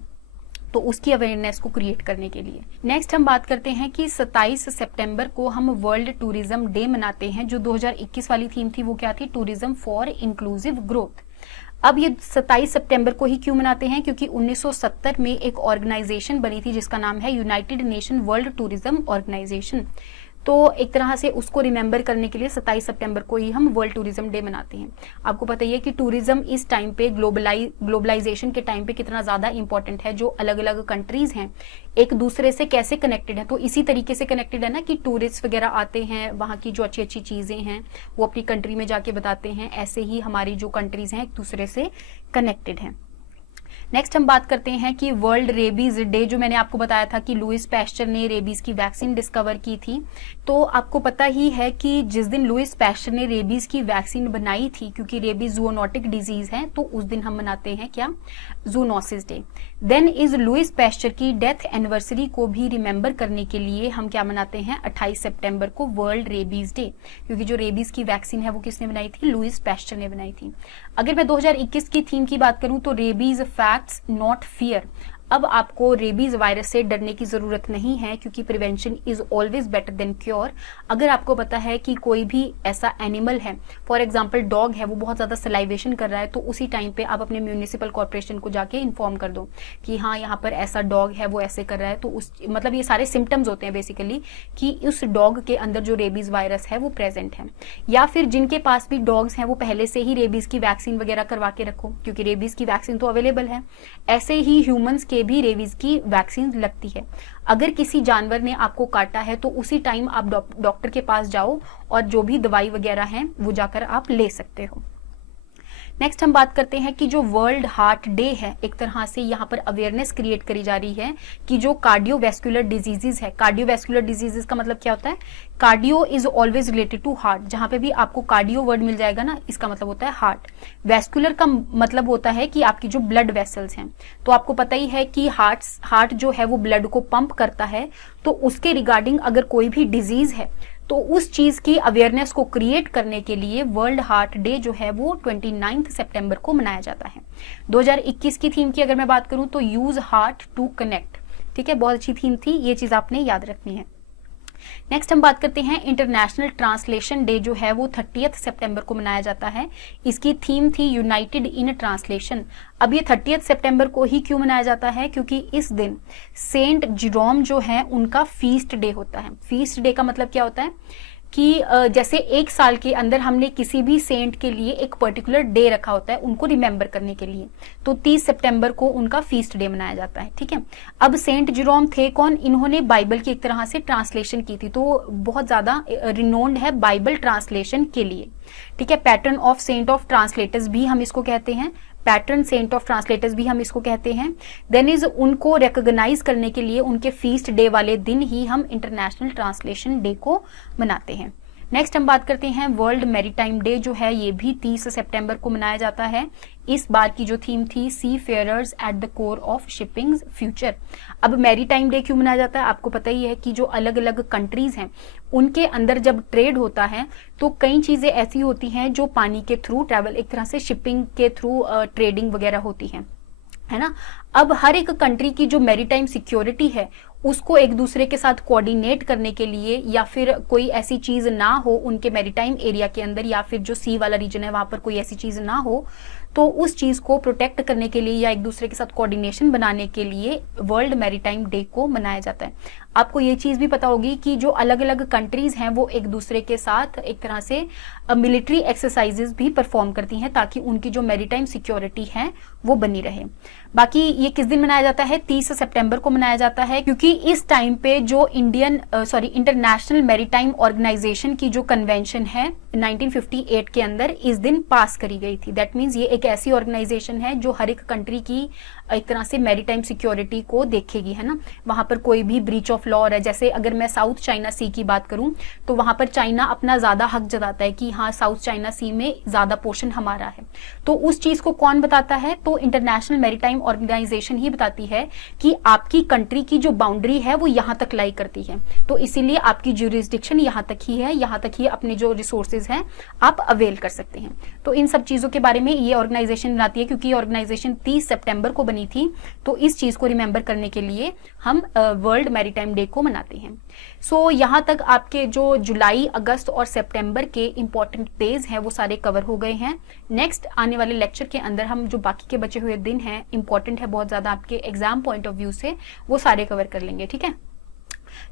तो उसकी अवेयरनेस को क्रिएट करने के लिए। नेक्स्ट हम बात करते हैं कि 27 सितंबर को हम वर्ल्ड टूरिज्म डे मनाते हैं। जो 2021 वाली थीम थी वो क्या थी? Tourism for inclusive growth. अब ये 27 सितंबर को ही क्यों मनाते हैं? क्योंकि 1970 में एक ऑर्गेनाइजेशन बनी थी जिसका नाम है United Nation World Tourism Organization. तो एक तरह से उसको रिमेंबर करने के लिए 27 सितंबर को ही हम वर्ल्ड टूरिज्म डे मनाते हैं। आपको पता ही है कि टूरिज्म इस टाइम पे ग्लोबलाइजेशन के टाइम पे कितना ज़्यादा इंपॉर्टेंट है। जो अलग अलग कंट्रीज हैं एक दूसरे से कैसे कनेक्टेड है, तो इसी तरीके से कनेक्टेड है ना कि टूरिस्ट वगैरह आते हैं, वहाँ की जो अच्छी अच्छी चीज़ें हैं वो अपनी कंट्री में जाके बताते हैं। ऐसे ही हमारी जो कंट्रीज हैं एक दूसरे से कनेक्टेड हैं। नेक्स्ट हम बात करते हैं कि वर्ल्ड रेबीज डे, जो मैंने आपको बताया था कि लुइस पैस्चर ने रेबीज की वैक्सीन डिस्कवर की थी। तो आपको पता ही है कि जिस दिन लुइस पैस्चर ने रेबीज की वैक्सीन बनाई थी, क्योंकि रेबीज जूनोटिक डिजीज है, तो उस दिन हम मनाते हैं क्या? Zoonosis day. Then is Louis Pasteur की डेथ एनिवर्सरी को भी रिमेंबर करने के लिए हम क्या मनाते हैं? 28 सितंबर को वर्ल्ड रेबीज डे, क्योंकि जो रेबीज की वैक्सीन है वो किसने बनाई थी? लुइस पैस्चर ने बनाई थी। अगर मैं 2021 की थीम की बात करूं तो रेबीज फैक्ट्स नॉट फियर। अब आपको रेबीज वायरस से डरने की जरूरत नहीं है, क्योंकि prevention is always better than cure. अगर आपको पता है कि कोई भी ऐसा एनिमल है, फॉर एग्जांपल डॉग है, वो बहुत ज्यादा सलाइवेशन कर रहा है, तो उसी टाइम पे आप अपने म्यूनिसिपल कॉर्पोरेशन को जाके इन्फॉर्म कर दो कि हाँ यहाँ पर ऐसा डॉग है, वो ऐसे कर रहा है। तो उस मतलब ये सारे सिम्टम्स होते हैं बेसिकली कि उस डॉग के अंदर जो रेबीज वायरस है वो प्रेजेंट है। या फिर जिनके पास भी डॉग्स हैं वो पहले से ही रेबीज की वैक्सीन वगैरह करवा के रखो, क्योंकि रेबीज की वैक्सीन तो अवेलेबल है। ऐसे ही ह्यूमंस के भी रेबीज की वैक्सीन लगती है। अगर किसी जानवर ने आपको काटा है तो उसी टाइम आप डॉक्टर के पास जाओ और जो भी दवाई वगैरह है वो जाकर आप ले सकते हो। नेक्स्ट हम बात करते हैं कि जो वर्ल्ड हार्ट डे है, एक तरह से यहाँ पर अवेयरनेस क्रिएट करी जा रही है कि जो कार्डियोवैस्कुलर डिजीजेज है, कार्डियोवैस्कुलर डिजीजेज का मतलब क्या होता है, cardio is always related to heart, जहां पे भी आपको कार्डियो वर्ड मिल जाएगा ना, इसका मतलब होता है हार्ट। वैस्कुलर का मतलब होता है कि आपकी जो ब्लड वेसल्स हैं, तो आपको पता ही है कि हार्ट जो है वो ब्लड को पंप करता है, तो उसके रिगार्डिंग अगर कोई भी डिजीज है तो उस चीज की अवेयरनेस को क्रिएट करने के लिए वर्ल्ड हार्ट डे जो है वो 29 सितंबर को मनाया जाता है। 2021 की थीम की अगर मैं बात करूं तो यूज हार्ट टू कनेक्ट, ठीक है, बहुत अच्छी थीम थी, ये चीज आपने याद रखनी है। नेक्स्ट हम बात करते हैं इंटरनेशनल ट्रांसलेशन डे जो है वो 30 सितंबर को मनाया जाता है। इसकी थीम थी यूनाइटेड इन ट्रांसलेशन। अब ये 30 सितंबर को ही क्यों मनाया जाता है, क्योंकि इस दिन सेंट जेरोम जो है उनका फीस्ट डे होता है। फीस्ट डे का मतलब क्या होता है कि जैसे एक साल के अंदर हमने किसी भी सेंट के लिए एक पर्टिकुलर डे रखा होता है उनको रिमेंबर करने के लिए, तो 30 सितंबर को उनका फीस्ट डे मनाया जाता है, ठीक है। अब सेंट जेरोम थे कौन, इन्होंने बाइबल की एक तरह से ट्रांसलेशन की थी, तो बहुत ज्यादा रिनोन्ड है बाइबल ट्रांसलेशन के लिए, ठीक है। Patron of saint of translators भी हम इसको कहते हैं, पैटर्न सेंट ऑफ ट्रांसलेटर्स भी हम इसको कहते हैं। देन इज उनको रिकॉग्नाइज करने के लिए उनके फीस्ट डे वाले दिन ही हम इंटरनेशनल ट्रांसलेशन डे को मनाते हैं। नेक्स्ट हम बात करते हैं वर्ल्ड मैरीटाइम डे जो है, ये भी 30 सितंबर को मनाया जाता है। इस बार की जो थीम थी seafarers at the core of shipping future. अब मैरीटाइम डे क्यों मनाया जाता है, आपको पता ही है कि जो अलग अलग कंट्रीज हैं उनके अंदर जब ट्रेड होता है तो कई चीजें ऐसी होती हैं जो पानी के थ्रू ट्रैवल, एक तरह से शिपिंग के थ्रू ट्रेडिंग वगैरह होती है ना। अब हर एक कंट्री की जो मैरीटाइम सिक्योरिटी है उसको एक दूसरे के साथ कोऑर्डिनेट करने के लिए, या फिर कोई ऐसी चीज ना हो उनके मैरीटाइम एरिया के अंदर, या फिर जो सी वाला रीजन है वहां पर कोई ऐसी चीज ना हो, तो उस चीज को प्रोटेक्ट करने के लिए या एक दूसरे के साथ कोऑर्डिनेशन बनाने के लिए वर्ल्ड मैरीटाइम डे को मनाया जाता है। आपको ये चीज भी पता होगी कि जो अलग अलग कंट्रीज हैं वो एक दूसरे के साथ एक तरह से मिलिट्री एक्सरसाइजेस भी परफॉर्म करती हैं ताकि उनकी जो मैरीटाइम सिक्योरिटी है वो बनी रहे। बाकी ये किस दिन मनाया जाता है, 30 सितंबर को मनाया जाता है, क्योंकि इस टाइम पे जो इंटरनेशनल मैरीटाइम ऑर्गेनाइजेशन की जो कन्वेंशन है 1958 के अंदर इस दिन पास करी गई थी। दैट मीन्स ये एक ऐसी ऑर्गेनाइजेशन है जो हर एक कंट्री की एक तरह से मैरीटाइम सिक्योरिटी को देखेगी, है ना। वहां पर कोई भी ब्रीच ऑफ लॉ है, जैसे अगर मैं साउथ चाइना सी की बात करूं तो वहां पर चाइना अपना ज्यादा हक जताता है कि हाँ साउथ चाइना सी में ज्यादा पोर्शन हमारा है, तो उस चीज को कौन बताता है, तो इंटरनेशनल मैरीटाइम ऑर्गेनाइजेशन ही बताती है कि आपकी कंट्री की जो बाउंड्री है वो यहाँ तक लाई करती है, तो इसीलिए आपकी ज्यूरिसडिक्शन यहाँ तक ही है, यहाँ तक ही अपने जो रिसोर्सेज हैं आप अवेल कर सकते हैं। तो इन सब चीजों के बारे में ये ऑर्गेनाइजेशन बनाती है, क्योंकि ये ऑर्गेनाइजेशन 30 सितंबर को बनी थी, तो इस चीज को रिमेंबर करने के लिए हम वर्ल्ड मैरीटाइम डे को मनाते हैं। सो यहाँ तक आपके जो जुलाई, अगस्त और सितंबर के इंपॉर्टेंट डेज हैं वो सारे कवर हो गए हैं। नेक्स्ट आने वाले लेक्चर के अंदर हम जो बाकी के बचे हुए दिन हैं, इंपॉर्टेंट है बहुत ज्यादा आपके एग्जाम पॉइंट ऑफ व्यू से, वो सारे कवर कर लेंगे, ठीक है।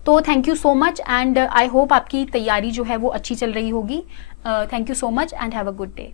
तो thank you so much and I hope आपकी तैयारी जो है वो अच्छी चल रही होगी। Thank you so much and have a good day.